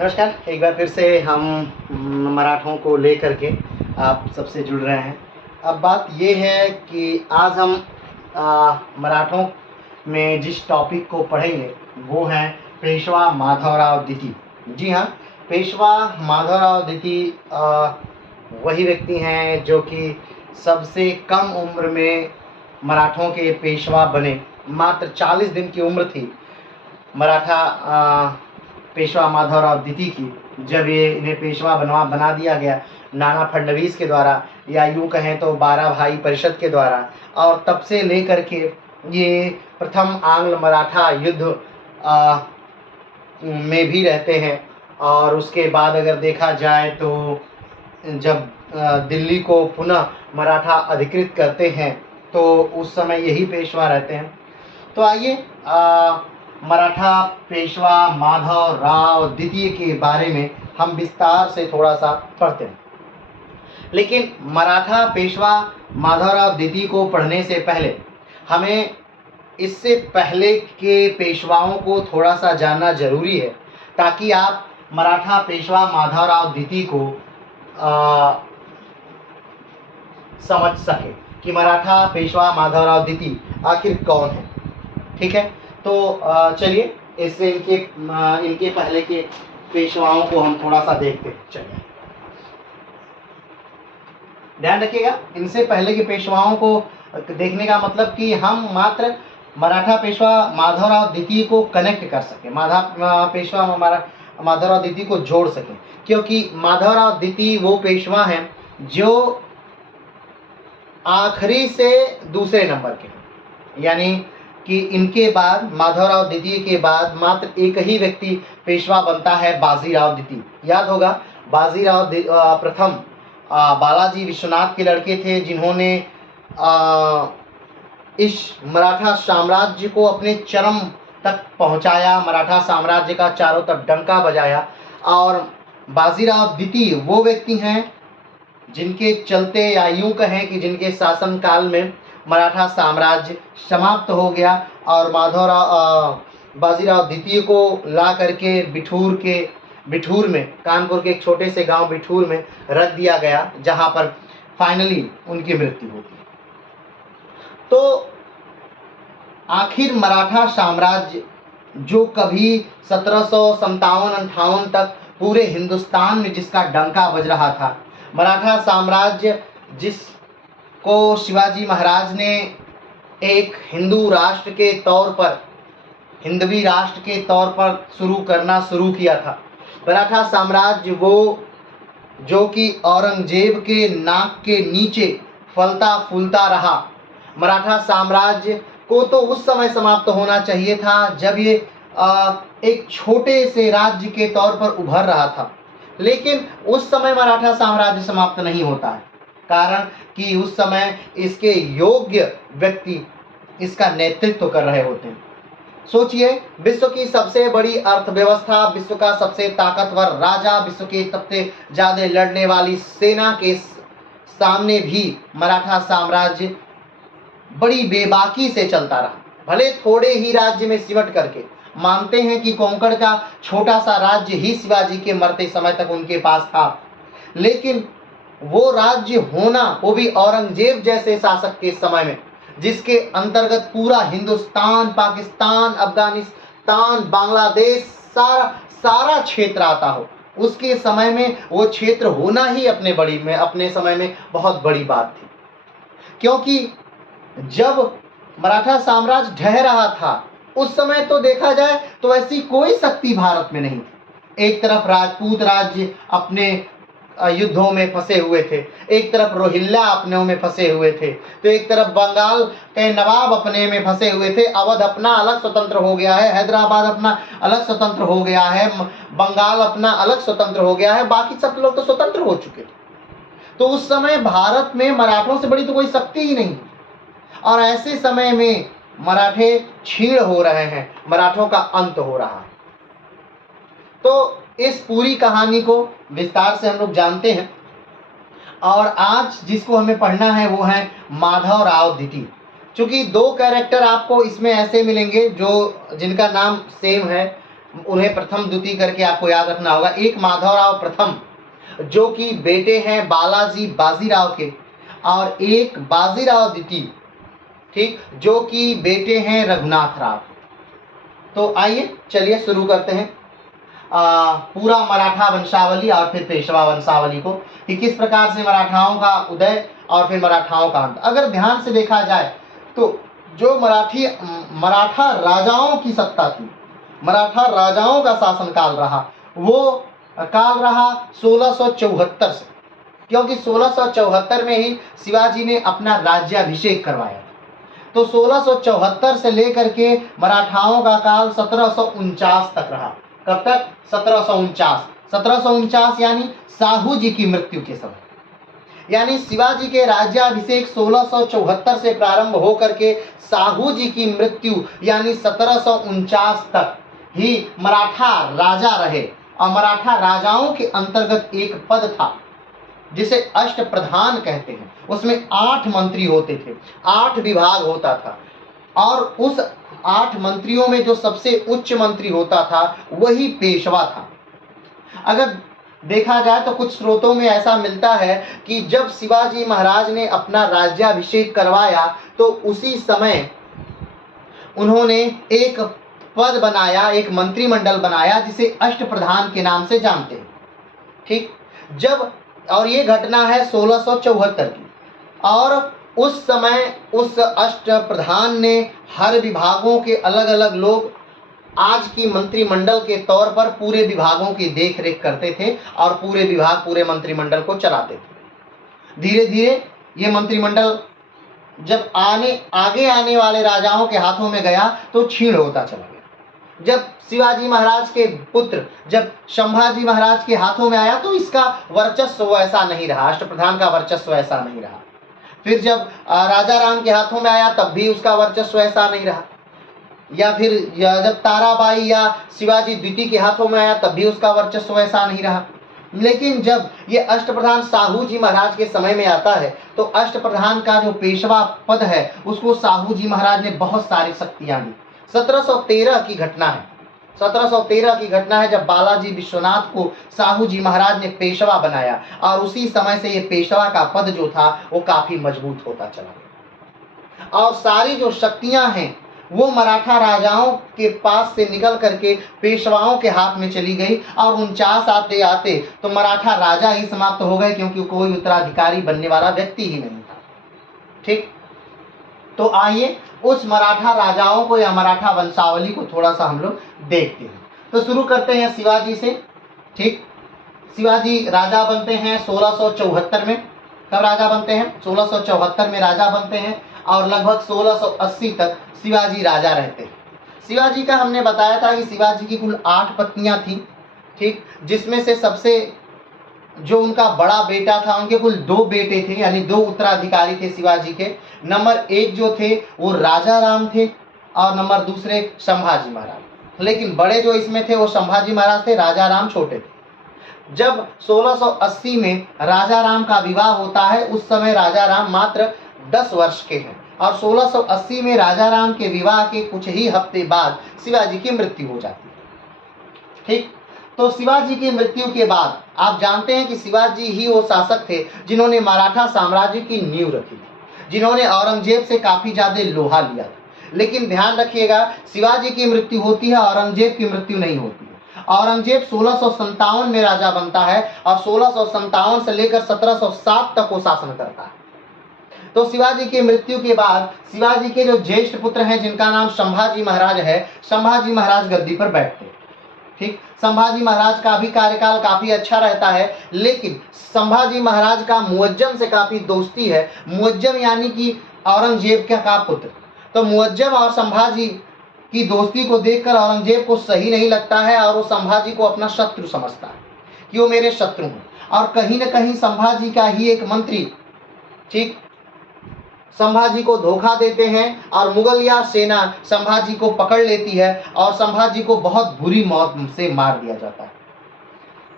नमस्कार, एक बार फिर से हम मराठों को लेकर के आप सबसे जुड़ रहे हैं। अब बात ये है कि आज हम मराठों में जिस टॉपिक को पढ़ेंगे वो है पेशवा माधवराव द्वितीय। जी हाँ, पेशवा माधवराव द्वितीय वही व्यक्ति हैं जो कि सबसे कम उम्र में मराठों के पेशवा बने। मात्र 40 दिन की उम्र थी मराठा पेशवा माधवराव द्वितीय की जब ये इन्हें पेशवा बना दिया गया नाना फडणवीस के द्वारा, या यूँ कहें तो 12 भाई परिषद के द्वारा। और तब से लेकर के ये प्रथम आंग्ल मराठा युद्ध में भी रहते हैं। और उसके बाद अगर देखा जाए तो जब दिल्ली को पुनः मराठा अधिकृत करते हैं तो उस समय यही पेशवा रहते हैं। तो आइए मराठा पेशवा माधवराव द्वितीय के बारे में हम विस्तार से थोड़ा सा पढ़ते हैं। लेकिन मराठा पेशवा माधवराव द्वितीय को पढ़ने से पहले हमें इससे पहले के पेशवाओं को थोड़ा सा जानना जरूरी है, ताकि आप मराठा पेशवा माधवराव द्वितीय को समझ सके कि मराठा पेशवा माधवराव द्वितीय आखिर कौन है। ठीक है, तो चलिए इससे इनके पहले के पेशवाओं को हम थोड़ा सा देखते हैं। चलिए ध्यान रखिएगा, इनसे पहले के पेशवाओं को देखने का मतलब कि हम मात्र मराठा पेशवा माधवराव द्वितीय को कनेक्ट कर सके, पेशवा माधवराव द्वितीय को जोड़ सके, क्योंकि माधवराव द्वितीय वो पेशवा हैं जो आखिरी से दूसरे नंबर के हैं। यानी कि इनके बाद माधवराव द्वितीय के बाद मात्र एक ही व्यक्ति पेशवा बनता है, बाजीराव द्वितीय। याद होगा, बाजीराव प्रथम बालाजी विश्वनाथ के लड़के थे, जिन्होंने इस मराठा साम्राज्य को अपने चरम तक पहुंचाया, मराठा साम्राज्य का चारों तरफ डंका बजाया। और बाजीराव द्वितीय वो व्यक्ति हैं जिनके चलते, या यूं कहें कि जिनके शासनकाल में मराठा साम्राज्य समाप्त हो गया और बाजीराव द्वितीय को ला करके बिठूर में, कानपुर के एक छोटे से गांव बिठूर में रख दिया गया, जहां पर फाइनली उनकी मृत्यु होती है। तो आखिर मराठा साम्राज्य जो कभी 1757-58 तक पूरे हिंदुस्तान में जिसका डंका बज रहा था, मराठा साम्राज्य जिसको शिवाजी महाराज ने एक हिंदू राष्ट्र के तौर पर, हिंदवी राष्ट्र के तौर पर शुरू किया था। मराठा साम्राज्य वो जो कि औरंगजेब के नाक के नीचे फलता फूलता रहा। मराठा साम्राज्य को तो उस समय समाप्त होना चाहिए था जब ये एक छोटे से राज्य के तौर पर उभर रहा था, लेकिन उस समय मराठा साम्राज्य समाप्त नहीं होता है, कारण कि उस समय इसके योग्य व्यक्ति इसका नेतृत्व कर रहे होते हैं। सोचिए, विश्व की सबसे बड़ी अर्थव्यवस्था, विश्व का सबसे ताकतवर राजा, विश्व के सबसे ज्यादा लड़ने वाली सेना के सामने भी मराठा साम्राज्य बड़ी बेबाकी से चलता रहा। भले थोड़े ही राज्य में सिमट करके, मानते हैं कि कोंकण का छोटा सा राज्य ही शिवाजी के मरते समय तक उनके पास था, लेकिन वो राज्य होना, वो भी औरंगजेब जैसे शासक के समय में, जिसके अंतर्गत पूरा हिंदुस्तान, पाकिस्तान, अफगानिस्तान, बांग्लादेश, सारा क्षेत्र आता हो, उसके समय में वो क्षेत्र होना ही अपने समय में बहुत बड़ी बात थी। क्योंकि जब मराठा साम्राज्य ढह रहा था उस समय तो देखा जाए तो ऐसी कोई शक्ति भारत में नहीं थी। एक तरफ राजपूत राज्य अपने युद्धों में फंसे हुए थे, एक तरफ रोहिल्ला अपने में फंसे हुए थे, तो एक तरफ बंगाल के नवाब अपने में फंसे हुए थे। अवध अपना अलग स्वतंत्र हो गया है, हैदराबाद अपना अलग स्वतंत्र हो गया है, बंगाल अपना अलग स्वतंत्र हो गया है, बाकी सब लोग तो स्वतंत्र हो चुके थे। तो उस समय भारत में मराठों से बड़ी तो कोई शक्ति ही नहीं। और ऐसे समय में मराठे क्षीण हो रहे हैं, मराठों का अंत हो रहा है। तो इस पूरी कहानी को विस्तार से हम लोग जानते हैं, और आज जिसको हमें पढ़ना है वो है माधवराव द्वितीय। चूंकि दो कैरेक्टर आपको इसमें ऐसे मिलेंगे जो जिनका नाम सेम है, उन्हें प्रथम द्वितीय करके आपको याद रखना होगा। एक माधवराव प्रथम जो कि बेटे हैं बालाजी बाजीराव के, और एक बाजीराव द्वितीय, ठीक, जो कि बेटे हैं रघुनाथ राव। तो आइए चलिए शुरू करते हैं पूरा मराठा वंशावली और फिर पेशवा वंशावली को, कि किस प्रकार से मराठाओं का उदय और फिर मराठाओं का अंत। अगर ध्यान से देखा जाए तो जो मराठा राजाओं की सत्ता थी, मराठा राजाओं का शासनकाल रहा, वो काल रहा 1674 से, क्योंकि 1674 में ही शिवाजी ने अपना राज्याभिषेक करवाया। तो 1674 से लेकर के मराठाओं का काल 1749 तक रहा। कब तक? 1749 यानी साहू जी की मृत्यु के समय। यानी शिवाजी के राज्याभिषेक 1674 से प्रारंभ होकर के साहू जी की मृत्यु यानी 1749 तक ही मराठा राजा रहे। और मराठा राजाओं के अंतर्गत एक पद था जिसे अष्ट प्रधान कहते हैं। उसमें 8 मंत्री होते थे, 8 विभाग होता था, और उस 8 मंत्रियों में जो सबसे उच्च मंत्री होता था वही पेशवा था। अगर देखा जाए तो कुछ स्रोतों में ऐसा मिलता है कि जब शिवाजी महाराज ने अपना राज्याभिषेक करवाया तो उसी समय उन्होंने एक पद बनाया, एक मंत्रिमंडल बनाया जिसे अष्ट प्रधान के नाम से जानते हैं। ठीक, जब, और ये घटना है 1674 की, और उस समय उस अष्ट प्रधान ने हर विभागों के अलग अलग लोग आज की मंत्रिमंडल के तौर पर पूरे विभागों की देखरेख करते थे और पूरे विभाग पूरे मंत्रिमंडल को चलाते थे। धीरे धीरे ये मंत्रिमंडल जब आगे आने वाले राजाओं के हाथों में गया तो क्षीण होता चला गया। जब शिवाजी महाराज के पुत्र जब संभाजी महाराज के हाथों में आया तो इसका वर्चस्व वैसा नहीं रहा, अष्टप्रधान का वर्चस्व ऐसा नहीं रहा। फिर जब राजा राम के हाथों में आया तब भी उसका वर्चस्व ऐसा नहीं रहा, या फिर जब ताराबाई या शिवाजी द्वितीय के हाथों में आया तब भी उसका वर्चस्व ऐसा नहीं रहा। लेकिन जब ये अष्टप्रधान साहू जी महाराज के समय में आता है तो अष्टप्रधान का जो पेशवा पद है उसको साहू जी महाराज ने बहुत सारी शक्तियां दी। 1713 की घटना है, 1713 की घटना है जब बालाजी विश्वनाथ को साहू जी महाराज ने पेशवा बनाया, और उसी समय से ये पेशवा का पद जो था वो काफी मजबूत होता चला गया। और सारी जो शक्तियां हैं वो मराठा राजाओं के पास से निकल करके पेशवाओं के हाथ में चली गई, और 49 आते आते तो मराठा राजा ही समाप्त हो गए, क्योंकि कोई उत्तराधिकारी बनने वाला व्यक्ति ही नहीं था। ठीक, तो आइए उस मराठा राजाओं को या मराठा वंशावली को थोड़ा सा हम लोग देखते हैं। तो शुरू करते हैं शिवाजी से। ठीक, शिवाजी राजा बनते हैं 1674 में। कब राजा बनते हैं? 1674 में राजा बनते हैं, और लगभग 1680 तक शिवाजी राजा रहते हैं। शिवाजी का हमने बताया था कि शिवाजी की कुल 8 पत्नियां थीं। ठीक, जिसमें से सबसे जो उनका बड़ा बेटा था, उनके कुल 2 बेटे थे, यानी 2 उत्तराधिकारी थे शिवाजी के। नंबर 1 जो थे वो राजा राम थे, और नंबर दूसरे संभाजी महाराज। लेकिन बड़े जो इसमें थे वो संभाजी महाराज थे, राजा राम छोटे थे। जब 1680 में राजा राम का विवाह होता है उस समय राजा राम मात्र 10 वर्ष के हैं, और 1680 में राजा राम के विवाह के कुछ ही हफ्ते बाद शिवाजी की मृत्यु हो जाती है। ठीक, तो शिवाजी की मृत्यु के बाद आप जानते हैं कि शिवाजी ही वो शासक थे जिन्होंने मराठा साम्राज्य की नींव रखी थी, जिन्होंने औरंगजेब से काफी ज्यादा लोहा लिया था। लेकिन ध्यान रखिएगा, शिवाजी की मृत्यु होती है, औरंगजेब की मृत्यु नहीं होती है। औरंगजेब 1657 में राजा बनता है, और 1657 से लेकर 1707 तक वो शासन करता है। तो शिवाजी की मृत्यु के बाद शिवाजी के जो ज्येष्ठ पुत्र हैं जिनका नाम संभाजी महाराज है, संभाजी महाराज गद्दी पर बैठते हैं। ठीक, संभाजी महाराज का भी कार्यकाल काफी अच्छा रहता है, लेकिन संभाजी महाराज का मुअज्जम से काफी दोस्ती है। मुअज्जम यानी कि औरंगजेब का पुत्र। तो मुअज्जम और संभाजी की दोस्ती को देखकर औरंगजेब को सही नहीं लगता है, और वो संभाजी को अपना शत्रु समझता है कि वो मेरे शत्रु हैं। और कहीं न कहीं संभाजी का ही एक मंत्री, ठीक, संभाजी को धोखा देते हैं, और मुगलिया सेना संभाजी को पकड़ लेती है, और संभाजी को बहुत बुरी मौत से मार दिया जाता है।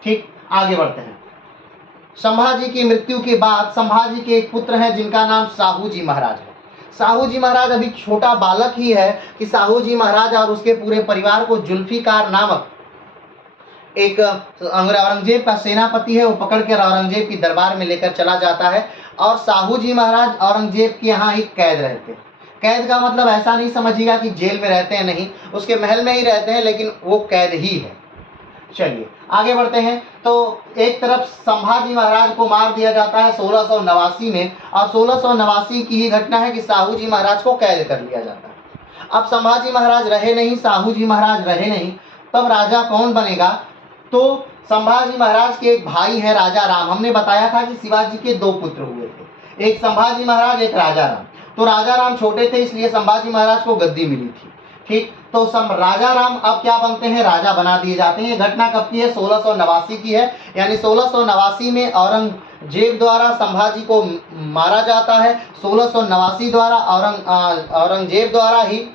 ठीक, आगे बढ़ते हैं। संभाजी की मृत्यु के बाद संभाजी के एक पुत्र हैं जिनका नाम साहू जी महाराज है। साहू जी महाराज अभी छोटा बालक ही है कि साहू जी महाराज और उसके पूरे परिवार को जुल्फिकार नामक एक औरंगजेब का सेनापति है, वो पकड़ कर औरंगजेब की दरबार में लेकर चला जाता है। और साहू जी महाराज औरंगजेब के यहाँ ही कैद रहते हैं। कैद का मतलब ऐसा नहीं समझिएगा कि जेल में रहते हैं, नहीं, उसके महल में ही रहते हैं, लेकिन वो कैद ही है। चलिए आगे बढ़ते हैं। तो एक तरफ संभाजी महाराज को मार दिया जाता है 1689 में, और 1689 की ही घटना है कि साहू जी महाराज को कैद कर लिया जाता है। अब संभाजी महाराज रहे नहीं, साहू जी महाराज रहे नहीं, तब राजा कौन बनेगा? तो संभाजी महाराज के एक भाई है राजा राम। हमने बताया था कि शिवाजी के दो पुत्र हुए थे, एक संभाजी महाराज, एक राजा राम। तो राजा राम छोटे थे, इसलिए संभाजी महाराज को गद्दी मिली थी। ठीक, तो राजा राम अब क्या बनते हैं? राजा बना दिए जाते हैं। ये घटना कब की है? 1689 की है। यानी 1689 में औरंगजेब द्वारा संभाजी को मारा जाता है। 1689 द्वारा औरंगजेब द्वारा ही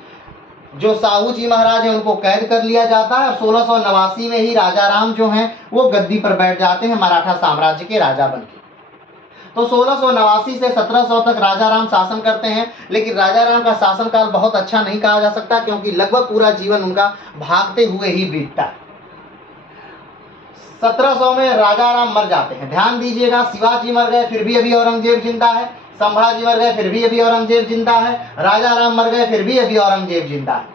जो साहू जी महाराज हैं उनको कैद कर लिया जाता है, और 1689 में ही राजा राम जो हैं वो गद्दी पर बैठ जाते हैं मराठा साम्राज्य के राजा बनके। तो 1689 से 1700 तक राजा राम शासन करते हैं, लेकिन राजा राम का शासनकाल बहुत अच्छा नहीं कहा जा सकता, क्योंकि लगभग पूरा जीवन उनका भागते हुए ही बीतता है। 1700 में राजा राम मर जाते हैं। ध्यान दीजिएगा, शिवाजी मर गए फिर भी अभी औरंगजेब जिंदा है, संभाजी मर गए फिर भी अभी औरंगजेब जिंदा है, राजा राम मर गए फिर भी अभी औरंगजेब जिंदा है।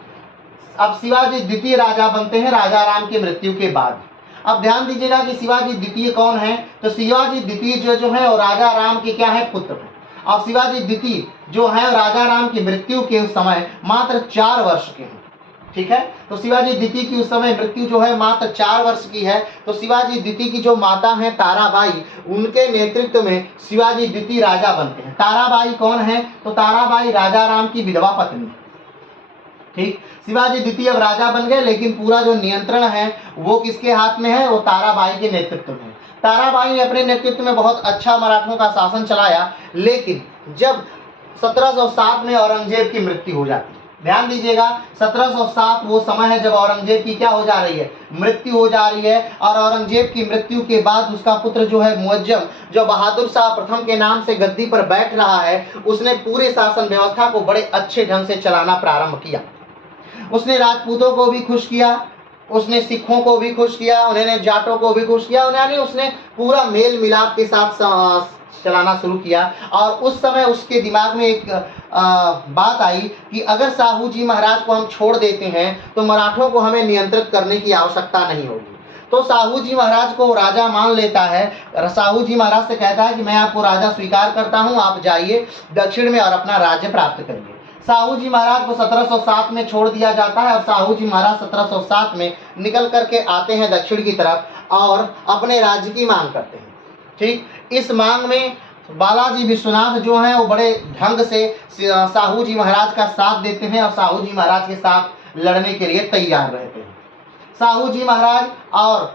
अब शिवाजी द्वितीय राजा बनते हैं राजा राम की मृत्यु के बाद। अब ध्यान दीजिएगा कि शिवाजी द्वितीय कौन है? तो शिवाजी द्वितीय जो है वो राजा राम के क्या है? पुत्र है। और शिवाजी द्वितीय जो है राजा राम की मृत्यु के उस समय मात्र 4 वर्ष के हैं। ठीक है, तो शिवाजी द्वितीय की उस समय मृत्यु जो है मात्र 4 वर्ष की है। तो शिवाजी द्वितीय की जो माता है ताराबाई, उनके नेतृत्व में शिवाजी द्वितीय राजा बनते हैं। ताराबाई कौन है? तो ताराबाई राजा राम की विधवा पत्नी। ठीक, शिवाजी द्वितीय अब राजा बन गए, लेकिन पूरा जो नियंत्रण है वो किसके हाथ में है? वो ताराबाई के नेतृत्व में। ताराबाई ने अपने नेतृत्व में बहुत अच्छा मराठों का शासन चलाया, लेकिन जब 1707 में औरंगजेब की मृत्यु हो जाती है, ध्यान दीजिएगा 1707 वो समय है जब औरंगजेब की क्या हो जा रही है? मृत्यु हो जा रही है। और औरंगजेब की मृत्यु के बाद उसका पुत्र जो है मुअज्जम, जो बहादुर शाह प्रथम के नाम से गद्दी पर बैठ रहा है, उसने पूरे शासन व्यवस्था को बड़े अच्छे ढंग से चलाना प्रारंभ किया। उसने राजपूतों को भी खुश किया, उसने सिखों को भी खुश किया, उन्होंने जाटों को भी खुश किया, यानी उसने पूरा मेल मिलाप के साथ चलाना शुरू किया। और उस समय उसके दिमाग में एक बात आई कि अगर साहू जी महाराज को हम छोड़ देते हैं तो मराठों को हमें नियंत्रित करने की आवश्यकता नहीं होगी। तो साहू जी महाराज को राजा मान लेता है। साहू जी महाराज से कहता है कि मैं आपको राजा स्वीकार करता हूँ, आप जाइए दक्षिण में और अपना राज्य प्राप्त करिए। साहू जी महाराज को 1707 में छोड़ दिया जाता है, और साहू जी महाराज 1707 में निकल करके आते हैं दक्षिण की तरफ और अपने राज्य की मांग करते हैं। ठीक, इस मांग में बालाजी विश्वनाथ जो हैं वो बड़े ढंग से साहू जी महाराज का साथ देते हैं और साहू जी महाराज के साथ लड़ने के लिए तैयार रहते हैं। साहू जी महाराज और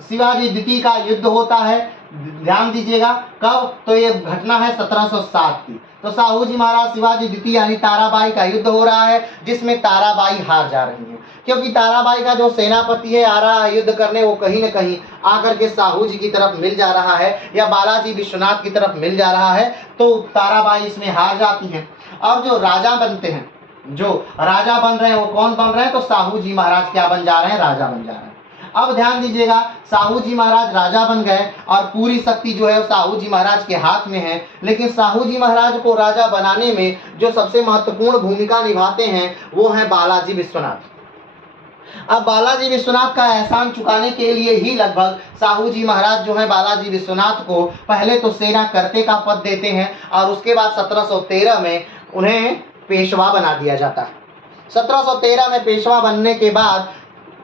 शिवाजी द्वितीय का युद्ध होता है। ध्यान दीजिएगा कब? तो ये घटना है 1707 की। तो साहू जी महाराज शिवाजी द्वितीय यानी ताराबाई का युद्ध हो रहा है, जिसमें ताराबाई हार जा रही है, क्योंकि ताराबाई का जो सेनापति है आ रहा है युद्ध करने, वो कहीं न कहीं आकर के साहू जी की तरफ मिल जा रहा है या बालाजी विश्वनाथ की तरफ मिल जा रहा है, तो ताराबाई इसमें हार जाती हैं। और जो राजा बनते हैं, जो राजा बन रहे हैं वो कौन बन रहे हैं? तो साहू जी महाराज क्या बन जा रहे हैं? राजा बन जा रहे हैं। अब ध्यान दीजिएगा, साहू जी महाराज राजा बन गए और पूरी शक्ति जो है साहू जी महाराज के हाथ में है। लेकिन साहू जी महाराज को राजा बनाने में जो सबसे महत्वपूर्ण भूमिका निभाते हैं वो है बालाजी विश्वनाथ। अब बालाजी विश्वनाथ का एहसान चुकाने के लिए ही लगभग साहू जी महाराज जो है बालाजी विश्वनाथ को पहले तो सेना करते का पद देते हैं, और उसके बाद 1713 में उन्हें पेशवा बना दिया जाता है। 1713 में पेशवा बनने के बाद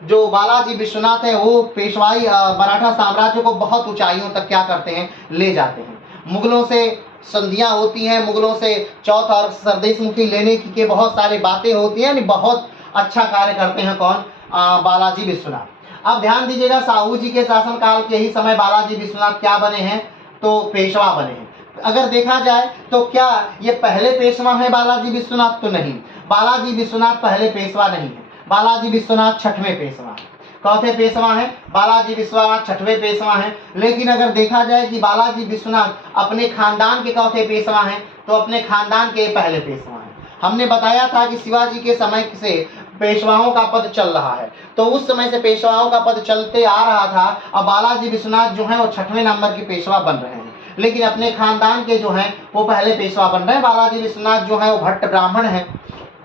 जो बालाजी विश्वनाथ है वो पेशवाई मराठा साम्राज्य को बहुत ऊंचाइयों तक क्या करते हैं? ले जाते हैं। मुगलों से संधियां होती हैं, मुगलों से चौथ और सरदेशमुखी लेने की के बहुत सारी बातें होती हैं, यानी बहुत अच्छा कार्य करते हैं कौन? बालाजी विश्वनाथ। अब ध्यान दीजिएगा, साहू जी के शासनकाल के ही समय बालाजी विश्वनाथ क्या बने हैं? तो पेशवा बने हैं। अगर देखा जाए तो क्या ये पहले पेशवा है बालाजी विश्वनाथ? तो नहीं, बालाजी विश्वनाथ पहले पेशवा नहीं है, बालाजी विश्वनाथ 6वें पेशवा। चौथे पेशवा हैं, बालाजी विश्वनाथ छठवें पेशवा हैं। लेकिन अगर देखा जाए कि बालाजी विश्वनाथ अपने खानदान के चौथे पेशवा हैं तो अपने खानदान के पहले पेशवा हैं। हमने बताया था कि शिवाजी के समय से पेशवाओं का पद चल रहा है, तो उस समय से पेशवाओं का पद चलते आ रहा था। अब बालाजी विश्वनाथ जो है वो 6वें नंबर के पेशवा बन रहे हैं, लेकिन अपने खानदान के जो हैं वो पहले पेशवा बन रहे हैं। बालाजी विश्वनाथ जो है वो भट्ट ब्राह्मण है।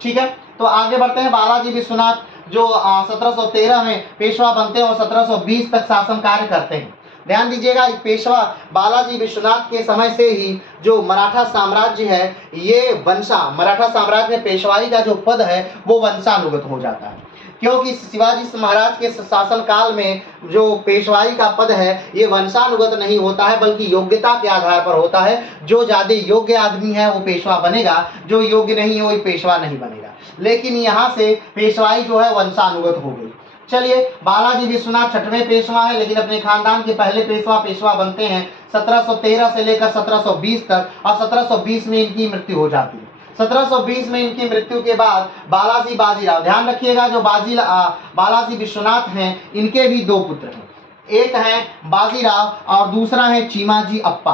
ठीक है, तो आगे बढ़ते हैं। बालाजी विश्वनाथ जो 1713 में पेशवा बनते हैं और 1720 तक शासन कार्य करते हैं। ध्यान दीजिएगा, पेशवा बालाजी विश्वनाथ के समय से ही जो मराठा साम्राज्य है ये मराठा साम्राज्य में पेशवाई का जो पद है वो वंशानुगत हो जाता है, क्योंकि शिवाजी महाराज के शासन काल में जो पेशवाई का पद है ये वंशानुगत नहीं होता है, बल्कि योग्यता के आधार पर होता है। जो ज्यादा योग्य आदमी है वो पेशवा बनेगा, जो योग्य नहीं है वो पेशवा नहीं बनेगा। लेकिन यहाँ से पेशवाई जो है वंशानुगत हो गई। चलिए, बालाजी विश्वनाथ 6वें पेशवा है, लेकिन अपने खानदान के पहले पेशवा बनते हैं 1713 से लेकर 1720 तक, और 1720 में इनकी मृत्यु हो जाती है। 1720 में इनकी मृत्यु के बाद बालाजी बाजीराव, ध्यान रखिएगा, जो बालाजी विश्वनाथ हैं इनके भी 2 पुत्र हैं। एक है बाजीराव और दूसरा है चीमाजी अप्पा।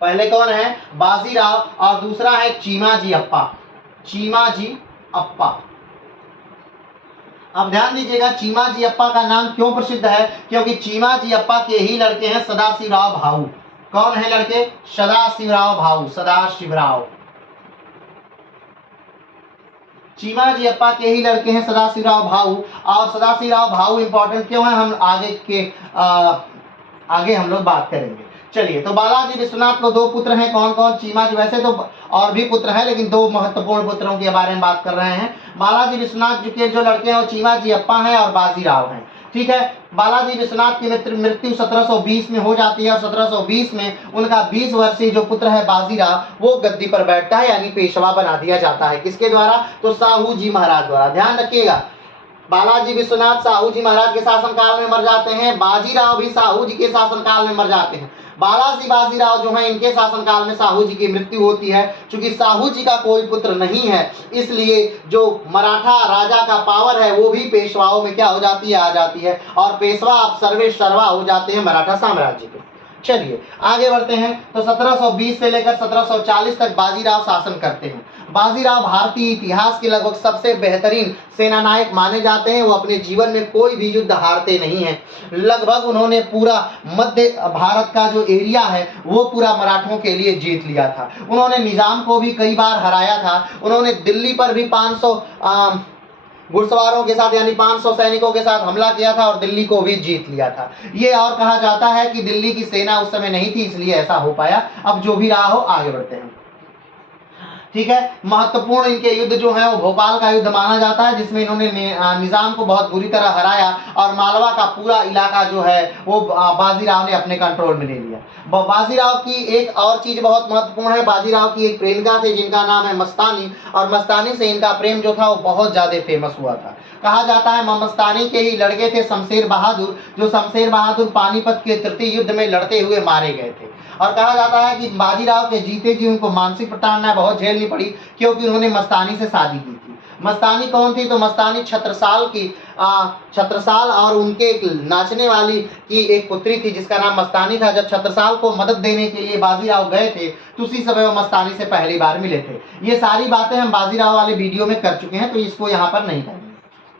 पहले कौन है? बाजीराव, और दूसरा है चीमाजी अप्पा। अब ध्यान दीजिएगा, चीमाजी अप्पा का नाम क्यों प्रसिद्ध है? क्योंकि चीमाजी अप्पा के ही लड़के हैं सदाशिवराव भाऊ। कौन है लड़के? सदाशिवराव भाऊ, सदाशिवराव। चीमाजी अप्पा के ही लड़के हैं सदाशिवराव भाऊ। और सदाशिवराव भाऊ इंपॉर्टेंट क्यों है, हम आगे हम लोग बात करेंगे। चलिए, तो बालाजी विश्वनाथ को 2 पुत्र हैं। कौन कौन? चीमाजी, वैसे तो और भी पुत्र हैं, लेकिन 2 महत्वपूर्ण पुत्रों के बारे में बात कर रहे हैं। बालाजी विश्वनाथ के जो लड़के हैं वो चीमाजी अप्पा हैं और बाजीराव हैं। ठीक है, बालाजी विश्वनाथ की मृत्यु 1720 में हो जाती है, और 1720 में उनका 20 वर्षीय जो पुत्र है बाजीराव वो गद्दी पर बैठता है, यानी पेशवा बना दिया जाता है। किसके द्वारा? तो साहू जी महाराज द्वारा। ध्यान रखिएगा, बालाजी विश्वनाथ साहू जी महाराज के शासनकाल में मर जाते हैं, बाजीराव भी साहू जी के शासनकाल में मर जाते हैं। बालाजी बाजीराव जो है इनके शासनकाल में साहू जी की मृत्यु होती है। चूंकि साहू जी का कोई पुत्र नहीं है, इसलिए जो मराठा राजा का पावर है वो भी पेशवाओं में क्या हो जाती है? आ जाती है, और पेशवा अब सर्वे सर्वा हो जाते हैं मराठा साम्राज्य के। चलिए आगे बढ़ते हैं। तो 1720 से लेकर 1740 तक बाजीराव शासन करते हैं। बाजीराव भारतीय इतिहास के लगभग सबसे बेहतरीन सेनानायक माने जाते हैं। वो अपने जीवन में कोई भी युद्ध हारते नहीं हैं। लगभग उन्होंने पूरा मध्य भारत का जो एरिया है वो पूरा मराठों के लिए जीत लिया था। उन्होंने निजाम को भी कई बार हराया था। उन्होंने दिल्ली पर भी 500 घुड़सवारों के साथ यानी 500 सैनिकों के साथ हमला किया था और दिल्ली को भी जीत लिया था। ये और कहा जाता है कि दिल्ली की सेना उस समय नहीं थी, इसलिए ऐसा हो पाया। अब जो भी रहा हो, आगे बढ़ते हैं। ठीक है, महत्वपूर्ण इनके युद्ध जो है वो भोपाल का युद्ध माना जाता है, जिसमें इन्होंने निजाम को बहुत बुरी तरह हराया और मालवा का पूरा इलाका जो है वो बाजीराव ने अपने कंट्रोल में ले लिया। बाजीराव की एक और चीज बहुत महत्वपूर्ण है। बाजीराव की एक प्रेमिका थी जिनका नाम है मस्तानी, और मस्तानी से इनका प्रेम जो था वो बहुत ज्यादा फेमस हुआ था। कहा जाता है मस्तानी के ही लड़के थे शमशेर बहादुर, जो शमशेर बहादुर पानीपत के तृतीय युद्ध में लड़ते हुए मारे गए थे। और कहा जाता है कि बाजीराव के जीते जी उनको मानसिक प्रताड़ना बहुत झेलनी पड़ी, क्योंकि उन्होंने मस्तानी से शादी की थी। मस्तानी कौन थी? तो मस्तानी छत्रसाल और उनके एक नाचने वाली की एक पुत्री थी जिसका नाम मस्तानी था। जब छत्रसाल को मदद देने के लिए बाजीराव गए थे तो उसी समय वो मस्तानी से पहली बार मिले थे। ये सारी बातें हम बाजीराव वाले वीडियो में कर चुके हैं, तो इसको यहाँ पर नहीं करेंगे।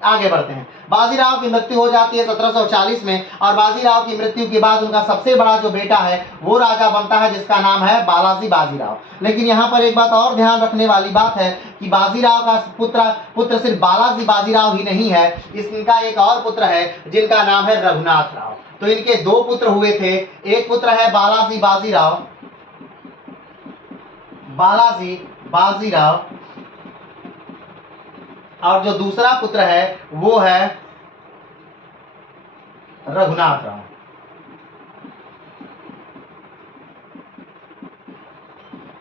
आगे बढ़ते हैं। बाजीराव की मृत्यु हो जाती है 1740 में, और बाजीराव की मृत्यु के बाद उनका सबसे बड़ा जो बेटा है वो राजा बनता है, जिसका नाम है बालाजी बाजीराव। लेकिन यहाँ पर एक बात और ध्यान रखने वाली बात है कि बाजीराव का पुत्र सिर्फ बालाजी बाजीराव ही नहीं है, इनका एक और पुत्र है जिनका नाम है रघुनाथ राव। तो इनके 2 पुत्र हुए थे। एक पुत्र है बालाजी बाजीराव, और जो दूसरा पुत्र है वो है रघुनाथ राव।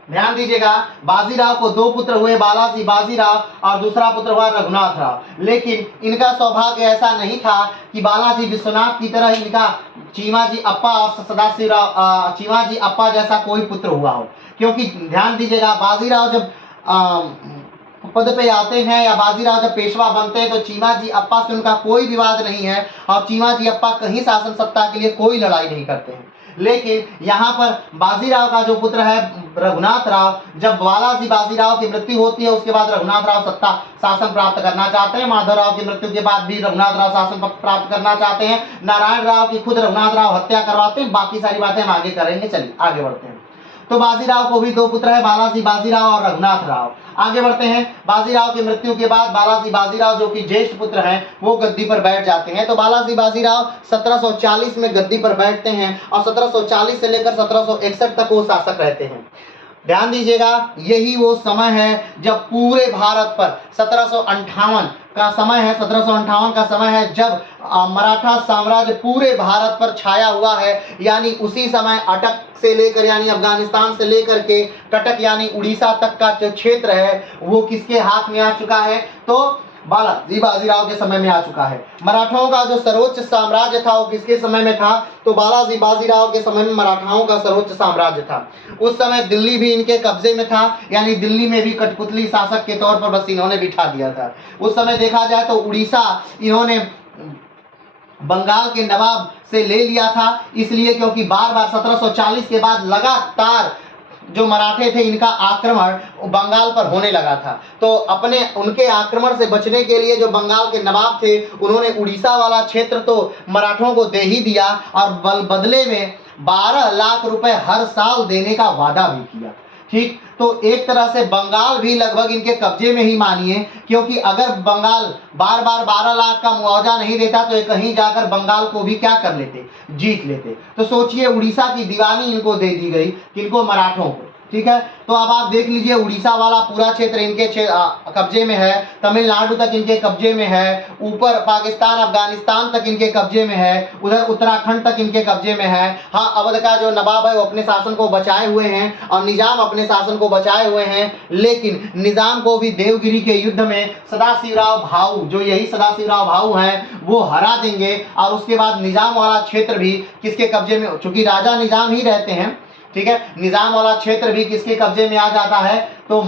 ध्यान दीजिएगा, बाजीराव को 2 पुत्र हुए, बालाजी बाजीराव, और दूसरा पुत्र हुआ रघुनाथ राव। लेकिन इनका सौभाग्य ऐसा नहीं था कि बालाजी विश्वनाथ की तरह इनका चीमाजी अप्पा और सदाशिवराव चीमाजी अप्पा जैसा कोई पुत्र हुआ हो। क्योंकि ध्यान दीजिएगा, बाजीराव जब पद पे आते हैं या बाजीराव जब पेशवा बनते हैं तो चीमाजी अप्पा से उनका कोई विवाद नहीं है और चीमाजी अप्पा कहीं शासन सत्ता के लिए कोई लड़ाई नहीं करते हैं। लेकिन यहाँ पर बाजीराव का जो पुत्र है रघुनाथ राव, जब बालाजी बाजीराव की मृत्यु होती है उसके बाद रघुनाथ राव सत्ता शासन प्राप्त करना चाहते हैं। माधवराव की मृत्यु के बाद भी रघुनाथ राव शासन प्राप्त करना चाहते हैं। नारायण राव की खुद रघुनाथ राव हत्या करवाते हैं। बाकी सारी बातें हम आगे करेंगे, चलिए आगे बढ़ते हैं। तो बाजीराव को भी दो पुत्र है, बालाजी बाजीराव और रघुनाथ राव। आगे बढ़ते हैं। बाजीराव की मृत्यु के बाद बालाजी बाजीराव जो कि ज्येष्ठ पुत्र हैं वो गद्दी पर बैठ जाते हैं। तो बालाजी बाजीराव 1740 में गद्दी पर बैठते हैं और 1740 से लेकर 1761 तक वो शासक रहते हैं। ध्यान दीजिएगा, यही वो समय है जब पूरे भारत पर 1758 का समय है, 1758 का समय है जब मराठा साम्राज्य पूरे भारत पर छाया हुआ है। यानी उसी समय अटक से लेकर यानी अफगानिस्तान से लेकर के कटक यानी उड़ीसा तक का जो क्षेत्र है वो किसके हाथ में आ चुका है, तो बालाजी बाजीराव के समय में आ चुका है। मराठाओं का जो सर्वोच्च साम्राज्य था वो किसके समय में था, तो बालाजी बाजीराव के समय में मराठाओं का सर्वोच्च साम्राज्य था। उस समय दिल्ली भी इनके कब्जे में था, यानी दिल्ली में भी कठपुतली शासक के तौर पर बस इन्होंने बिठा दिया था। उस समय देखा जाए तो उड़ीसा इन्होंने बंगाल के नवाब से ले लिया था, इसलिए क्योंकि बार बार 1740 के बाद लगातार जो मराठे थे इनका आक्रमण बंगाल पर होने लगा था। तो अपने उनके आक्रमण से बचने के लिए जो बंगाल के नवाब थे उन्होंने उड़ीसा वाला क्षेत्र तो मराठों को दे ही दिया और बदले में 12 लाख रुपए हर साल देने का वादा भी किया। ठीक, तो एक तरह से बंगाल भी लगभग इनके कब्जे में ही मानिए, क्योंकि अगर बंगाल बार बार 12 लाख का मुआवजा नहीं देता तो ये कहीं जाकर बंगाल को भी क्या कर लेते, जीत लेते। तो सोचिए उड़ीसा की दीवानी इनको दे दी गई, किनको, मराठों को। ठीक है, तो अब आप देख लीजिए उड़ीसा वाला पूरा क्षेत्र इनके कब्जे में है, तमिलनाडु तक इनके कब्जे में है, ऊपर पाकिस्तान अफगानिस्तान तक इनके कब्जे में है, उधर उत्तराखंड तक इनके कब्जे में है। हाँ, अवध का जो नवाब है वो अपने शासन को बचाए हुए हैं और निजाम अपने शासन को बचाए हुए हैं, लेकिन निजाम को भी देवगिरी के युद्ध में सदाशिवराव भाऊ, जो यही सदाशिवराव भाऊ हैं, वो हरा देंगे और उसके बाद निजाम वाला क्षेत्र भी किसके कब्जे में, चूंकि राजा निजाम ही रहते हैं, ठीक है, निजाम वाला क्षेत्र भी किसके कब्जे में आ जाता है, तो